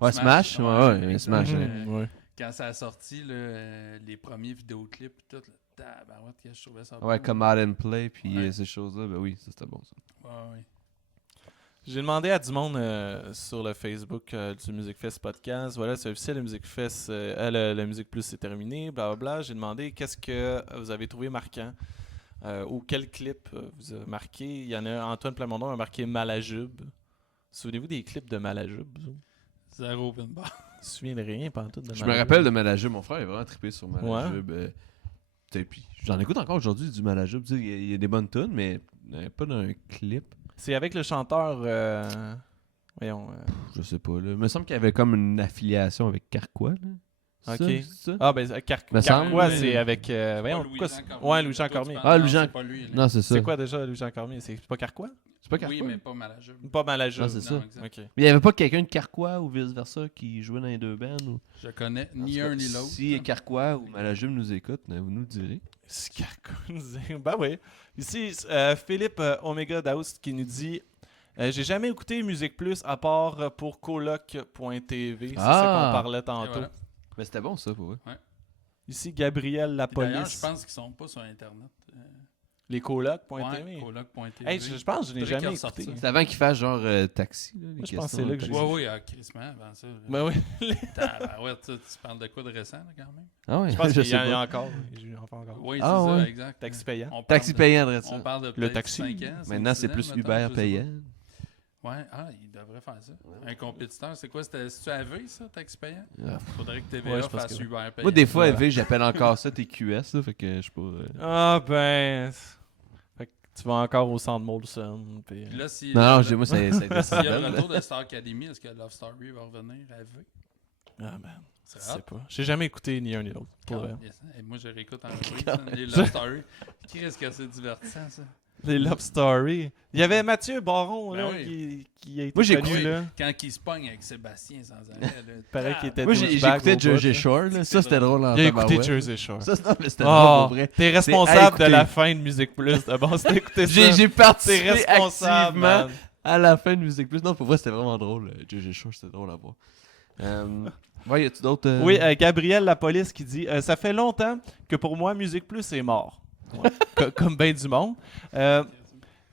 Ouais, Smash? Ouais, exact. Smash. Ouais. Quand ça a sorti, là, les premiers vidéoclips et tout, là, tabarouette, que je trouvais ça Ouais, bon. comme Out and Play, puis Ouais. ces choses-là, ben oui, ça c'était bon, ça. Ouais. J'ai demandé à du monde sur le Facebook du Music Fest podcast. Voilà, c'est officiel, le Music Fest, le Music Plus c'est terminé, blablabla. J'ai demandé qu'est-ce que vous avez trouvé marquant ou quel clip vous a marqué. Il y en a, Antoine Plamondon a marqué Malajube. Souvenez-vous des clips de Malajube? Vous Zéro open bar. vous souvenez de rien pendant tout de Je me rappelle de Malajube, mon frère est vraiment trippé sur Malajube. Ouais. Puis j'en écoute encore aujourd'hui du Malajube. Tu sais, il y a des bonnes tunes, mais pas dans un clip. C'est avec le chanteur... voyons... Je sais pas, là. Il me semble qu'il y avait comme une affiliation avec Carquois, là. C'est Ok. ça, c'est ça? Ah, ben, Me Carquois, semble. c'est avec... voyons, pourquoi ouais, Louis-Jean Cormier. Ah, Louis-Jean- C'est pas lui. là. Non, c'est ça. C'est quoi déjà, Louis-Jean Cormier? C'est pas Carquois? C'est pas Carquois? Oui, mais pas Malajube. Pas Malajube. Ah, c'est ça. Non, exact. Ok. Mais il y avait pas quelqu'un de Carquois ou vice-versa qui jouait dans les deux bands? Ou... Je connais En ni tout cas, un ni l'autre. Si Carquois ou Malajube nous écoute, vous nous le direz. C'est Carquois. Ben oui. Ici, Philippe Omega Daoust qui nous dit j'ai jamais écouté Musique Plus à part pour coloc.tv. C'est ça Ah! qu'on parlait Et tantôt. voilà. Mais c'était bon, ça, pour eux. Ici, Gabriel Puis Lapolice. D'ailleurs, je pense qu'ils sont pas sur Internet. Les colocs.tv. Ouais, coloc.tv. Hey, je pense que je n'ai Faudrait jamais qu'ils ressortent écouté. ça. C'est avant qu'il fasse genre taxi. Là, les Moi, je pense que questions c'est là que de j'ai- taxi. Oui, crissement avant ça. Ben oui. Ouais, tu parles de quoi de récent, là, quand même? Ah ouais, Je pense je qu'il y sais en a pas. encore. Il y en a encore. Oui, c'est Ah, ça, ouais. exact. Taxi payant. On parle Taxi de- payant, de On ça. parle de Le peut-être taxi. 5 ans. Maintenant, 5, c'est 6 plus ans, Uber mettons, je sais payant. Ouais, il devrait faire ça. Un compétiteur, c'est quoi? C'est-tu AV, ça, taxi payant? Faudrait que TVA je pense fasse que Uber payant. Moi, des fois, EV, j'appelle encore ça TQS, là, fait que je sais pas. Ah, ben. Fait que tu vas encore au centre Molson. Puis... Puis là, si Non, moi, c'est s'il y a le retour de Star Academy, est-ce que Love Story va revenir AV? Ah, man. Je C'est sais pas. J'ai jamais écouté ni un ni l'autre. Pour vrai. Et moi, je réécoute en AV, les Love Story. Qu'est-ce que c'est divertissant, ça? Les Love Story. Il y avait Mathieu Baron Ben là, oui. qui a été Moi, j'ai connu, Oui, là. quand il se pogne avec Sébastien sans arrêt. Là, Il paraît qu'il était Moi, douchebag j'écoutais au Jersey bout, Shore, là. Ça, c'était drôle en Il a écouté tabarouette. Jersey Shore. Ça, non, mais c'était Oh, drôle pour vrai. t'es C'est à responsable de écouter. la fin de Musique Plus. D'abord, c'était écouté ça. J'ai T'es participé responsable, activement man. à la fin de Musique Plus. Non, pour vrai, c'était vraiment drôle. Jersey Shore, c'était drôle à voir. Ouais, y a-tu d'autres... Oui, Gabriel La Police qui dit ça fait longtemps que pour moi, Musique Plus est mort. Ouais. Comme bien du monde.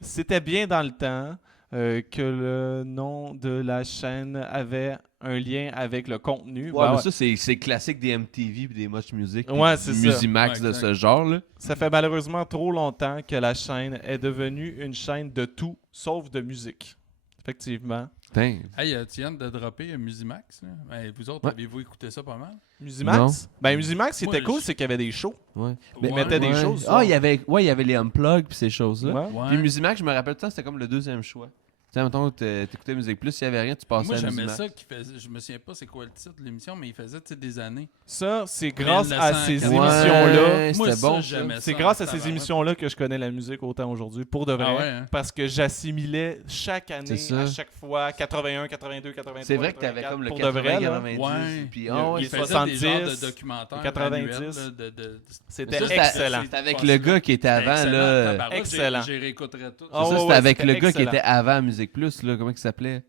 C'était bien dans le temps que le nom de la chaîne avait un lien avec le contenu. Ouais, Ben mais ouais. ça, c'est classique des MTV et des Much Music. Ouais, puis c'est du ça. Musimax Ouais, de ce genre, là. Ça fait malheureusement trop longtemps que la chaîne est devenue une chaîne de tout, sauf de musique. Effectivement. Putain. Hey, tu viens de dropper Musimax. Là. Ben, vous autres, Ouais. avez-vous écouté ça pas mal? Musimax? Non. Ben, Musimax, ce qui Moi, était cool, je- c'est qu'il y avait des shows. Ouais. Mais ils mettaient des Ouais. choses. Ah, il y avait les Unplugged puis ces choses-là. Ouais. Ouais. Puis Musimax, je me rappelle tout le temps, c'était comme le deuxième choix. Tu sais, mettons, t'écoutais Musique Plus, s'il y avait rien, tu passais Moi, à j'aimais Musimax. ça qu'il faisait. Je me souviens pas c'est quoi le titre de l'émission, mais il faisait des années. Ça, c'est grâce à ces 1980. émissions-là. Ouais, Moi, c'était ça, bon. j'aimais C'est ça, grâce à ces tabarouette. émissions-là que je connais la musique autant aujourd'hui, pour de vrai. Ah ouais, hein? Parce que j'assimilais chaque année, C'est ça. à chaque fois, 81, 82, 83, C'est vrai que t'avais 84, comme le pour de vrai, là. 80-90. Ouais. Puis, Il ah ouais, il Il faisait faisait 70, des genres de documentaires 90. annuels, là, de C'était ça, excellent. c'était avec le gars qui était avant, excellent, là. tabarouette, Excellent. J'ai réécouterais tout. Ah C'est ça, ouais, c'était avec c'était le gars qui excellent. était avant Musique Plus, là. Comment il s'appelait?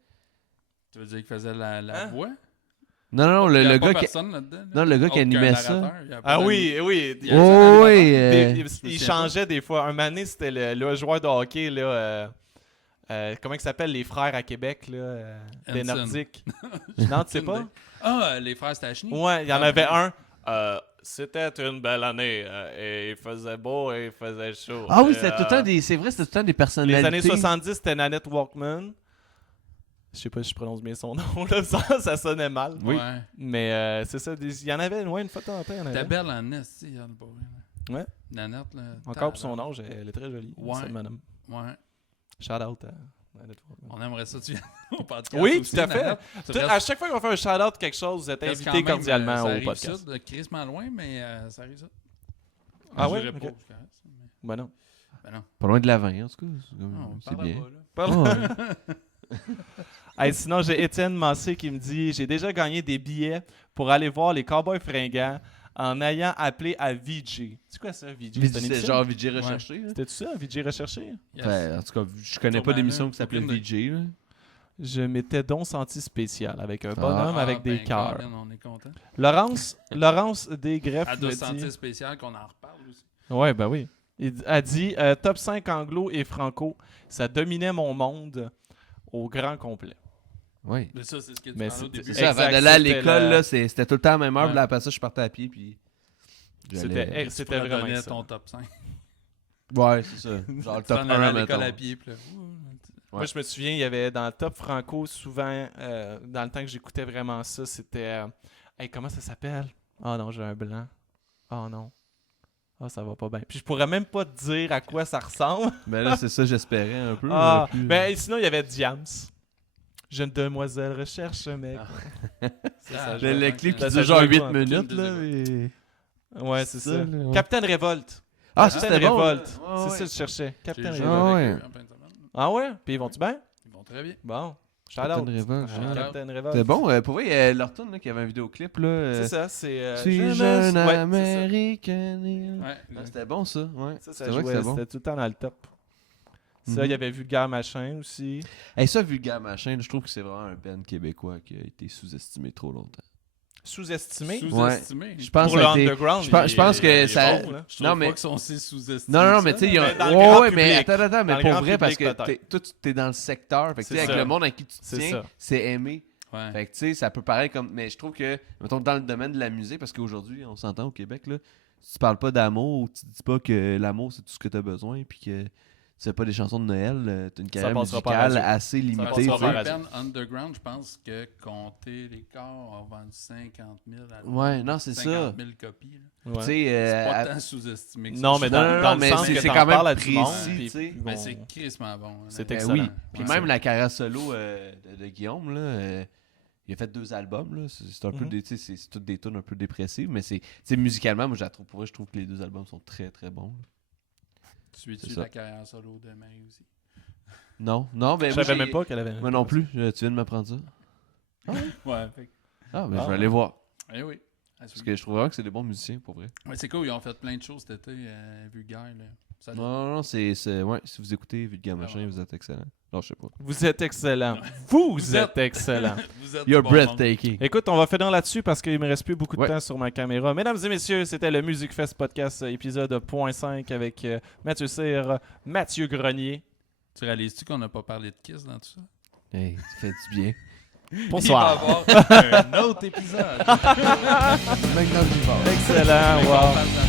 Tu veux dire qu'il faisait la Hein? voix? Non, Il y le a gars pas qui... personne là-dedans, là? Non, le gars qui Autre animait qu'un ça. narrateur, il y a pas Ah d'ani- oui, oui. Il y a un Oh, oui! Il changeait des fois. Un moment donné, c'était le joueur de hockey, là. Comment il s'appelle, les frères à Québec, là, des Hanson. Nordiques. Non, tu sais pas? Ah, les frères Stachny? Ouais, il y en Ah, avait oui. un. C'était une belle année. Et il faisait beau et il faisait chaud. Ah oui, Et, c'était tout le temps des... C'est vrai, c'était tout le temps des Les personnalités. années 70, c'était Nanette Walkman. Je sais pas si je prononce bien son nom, là, ça sonnait mal. Oui. Ouais. Mais c'est ça, il y en avait, une fois de temps en temps, il y en T'es avait. belle en est, il y en a pas. Là. Ouais. Nanette, là. Encore pour son âge, elle est très jolie, Ouais. cette madame. Ouais. Shout out à Nanette Walkman. On aimerait ça, tu viens au podcast. Oui, aussi, tout à fait. Nanette. Tu À restes- chaque fois qu'on fait un shout out quelque chose, vous êtes restes quand invité même, cordialement ça au arrive podcast. Sud, crissement loin, mais ça arrive ça. Ah Je ouais? dirais Ok. pas, je caresse, mais- Ben non. Ben non. Pas loin de la 20, en tout cas. C'est comme- Non, on c'est parle bien. pas, là. Oh, ouais. Hey, sinon, j'ai Étienne Massé qui me dit j'ai déjà gagné des billets pour aller voir les Cowboys fringants en ayant appelé à VJ. C'est quoi ça, VJ? une C'est émission? genre VJ recherché. là. C'était-tu ça, VJ recherché? Yes. Enfin, en tout cas, je connais pas Sûrement, d'émission là. qui s'appelait Aucune VJ. Là. Je m'étais donc senti spécial avec un bonhomme Ah, avec des ben, cœurs. Colin, on est content. Laurence Desgreffes À me deux dit... santé spécial qu'on en reparle aussi. Ouais, ben oui. Il a dit top 5 anglo et franco, ça dominait mon monde au grand complet. Oui. Mais ça, c'est ce que tu Mais parlais au c'était- début. C'est ça, Exact, avant d'aller à c'était l'école, la- là, c'était tout le temps à la même heure. Ouais. Puis là, après ça, je partais à pied. Puis j'allais- Tu C'était pourrais vraiment donner ça. ton top 5. Ouais, c'est ça. Genre le top Tu 1, à mettons. l'école à pied. Puis là, Moi, je me souviens, il y avait dans le top franco, souvent, dans le temps que j'écoutais vraiment ça, c'était... hey, comment ça s'appelle? Ah non, j'ai un blanc. Ah non. Ah, ça va pas bien. Puis je pourrais même pas te dire à quoi ça ressemble. Ben là, c'est ça, j'espérais un peu. Ah, mais plus- ben sinon, il y avait Diams. Jeune demoiselle recherche un mec. Ah, Le clip qui Ça dure genre jouait 8 pas, minutes, film là. des mais- Ouais, c'est ça. là, ouais. Captain Révolte. Ah, ça, Captain c'était bon. Révolte. là. C'est Ouais, ça que je cherchais. Captain J'ai joué Révolte. Ah avec ouais. eux en fin de semaine. Ah ouais? Puis ils vont-tu bien? Ils vont très bien. Bon. Shout Captain out. Révolte, Ah, ouais. Captain Révolte. C'était bon. Pour vrai, leur tune, là, qui avait un vidéoclip, là. C'est ça, c'est... Suis Jeunesse. jeune Ouais, c'est ça. américain. Ouais, Ah, c'était bon, ça. Ouais. Ça C'est vrai que jouait, c'était bon. c'était tout le temps dans le top. Ça, Mhm. il y avait Vulgaire Machin aussi. Hey, ça, Vulgaire Machin, je trouve que c'est vraiment un band québécois qui a été sous-estimé trop longtemps. Sous-estimé. Sous-estimé. Je pense Pour que le ça a été- underground, je pense que il est ça- bon, là. Je trouve Non, mais- pas qu'ils sont si sous-estimés. Non, que mais ça. tu sais, il y a Mais dans un. le Ouais, grand ouais, mais public. attends, Dans mais le pour grand vrai, parce public, que peut-être. toi, t'es dans le secteur. Fait que, tu sais, C'est avec ça. le monde à qui tu C'est tiens, ça. c'est aimé. Ouais. Fait que, tu sais, ça peut paraître comme. Mais je trouve que, mettons, dans le domaine de la musique, parce qu'aujourd'hui, on s'entend au Québec, là, si tu parles pas d'amour ou tu dis pas que l'amour, c'est tout ce que t'as besoin, puis que. fais pas des chansons de Noël, t'as une carrière passera pas à musicale radio. assez limitée. passera tu pas à sais. radio. Urban Underground, je pense que compter les corps ont vendu 50 000 albums. Ouais, non, c'est 50 000 copies. Là. Ouais. Tu sais, C'est pas à- tant sous-estimé que Non, ça. mais Non, dans non, mais le sens c'est- que c'est t'en quand même parles à du monde, précis, puis tu sais. ils Ben, vont- c'est crissement bon. C'est Ben excellent. oui. Puis Ouais. même la carrière solo de Guillaume, là, il a fait 2 albums. Là. C'est un peu Mhm. tu sais, c'est toutes des tunes un peu dépressives, mais c'est tu sais, musicalement, moi, pour vrai, je trouve que les 2 albums sont très très bons. là. Suis-tu C'est ça. la carrière solo de Marie aussi? Non, ben Je moi, savais j'ai- même pas qu'elle avait. Moi non plus, tu viens de m'apprendre ça. Ouais, fait que- Ah, ben Ah. je vais aller voir. Eh oui. Parce que je trouve vraiment que c'est des bons musiciens, pour vrai. Ouais, c'est cool, ils ont fait plein de choses cet été, vulgaire. Là. Ça Non, ouais, si vous écoutez Vulgaire Machin, ouais. vous êtes excellent. Non, je sais pas. Vous êtes excellent. Vous êtes excellent. Vous êtes You're du bon monde. breathtaking. Écoute, on va finir là-dessus parce qu'il me reste plus beaucoup de Ouais. temps sur ma caméra. Mesdames et messieurs, c'était le Music Fest Podcast épisode 0.5 avec Mathieu Cyr, Mathieu Grenier. Tu réalises-tu qu'on n'a pas parlé de Kiss dans tout ça? Hey, tu fais du bien. Bonsoir. Il va y avoir un autre épisode. Même dans le divorce. Excellent. On Wow. passe dans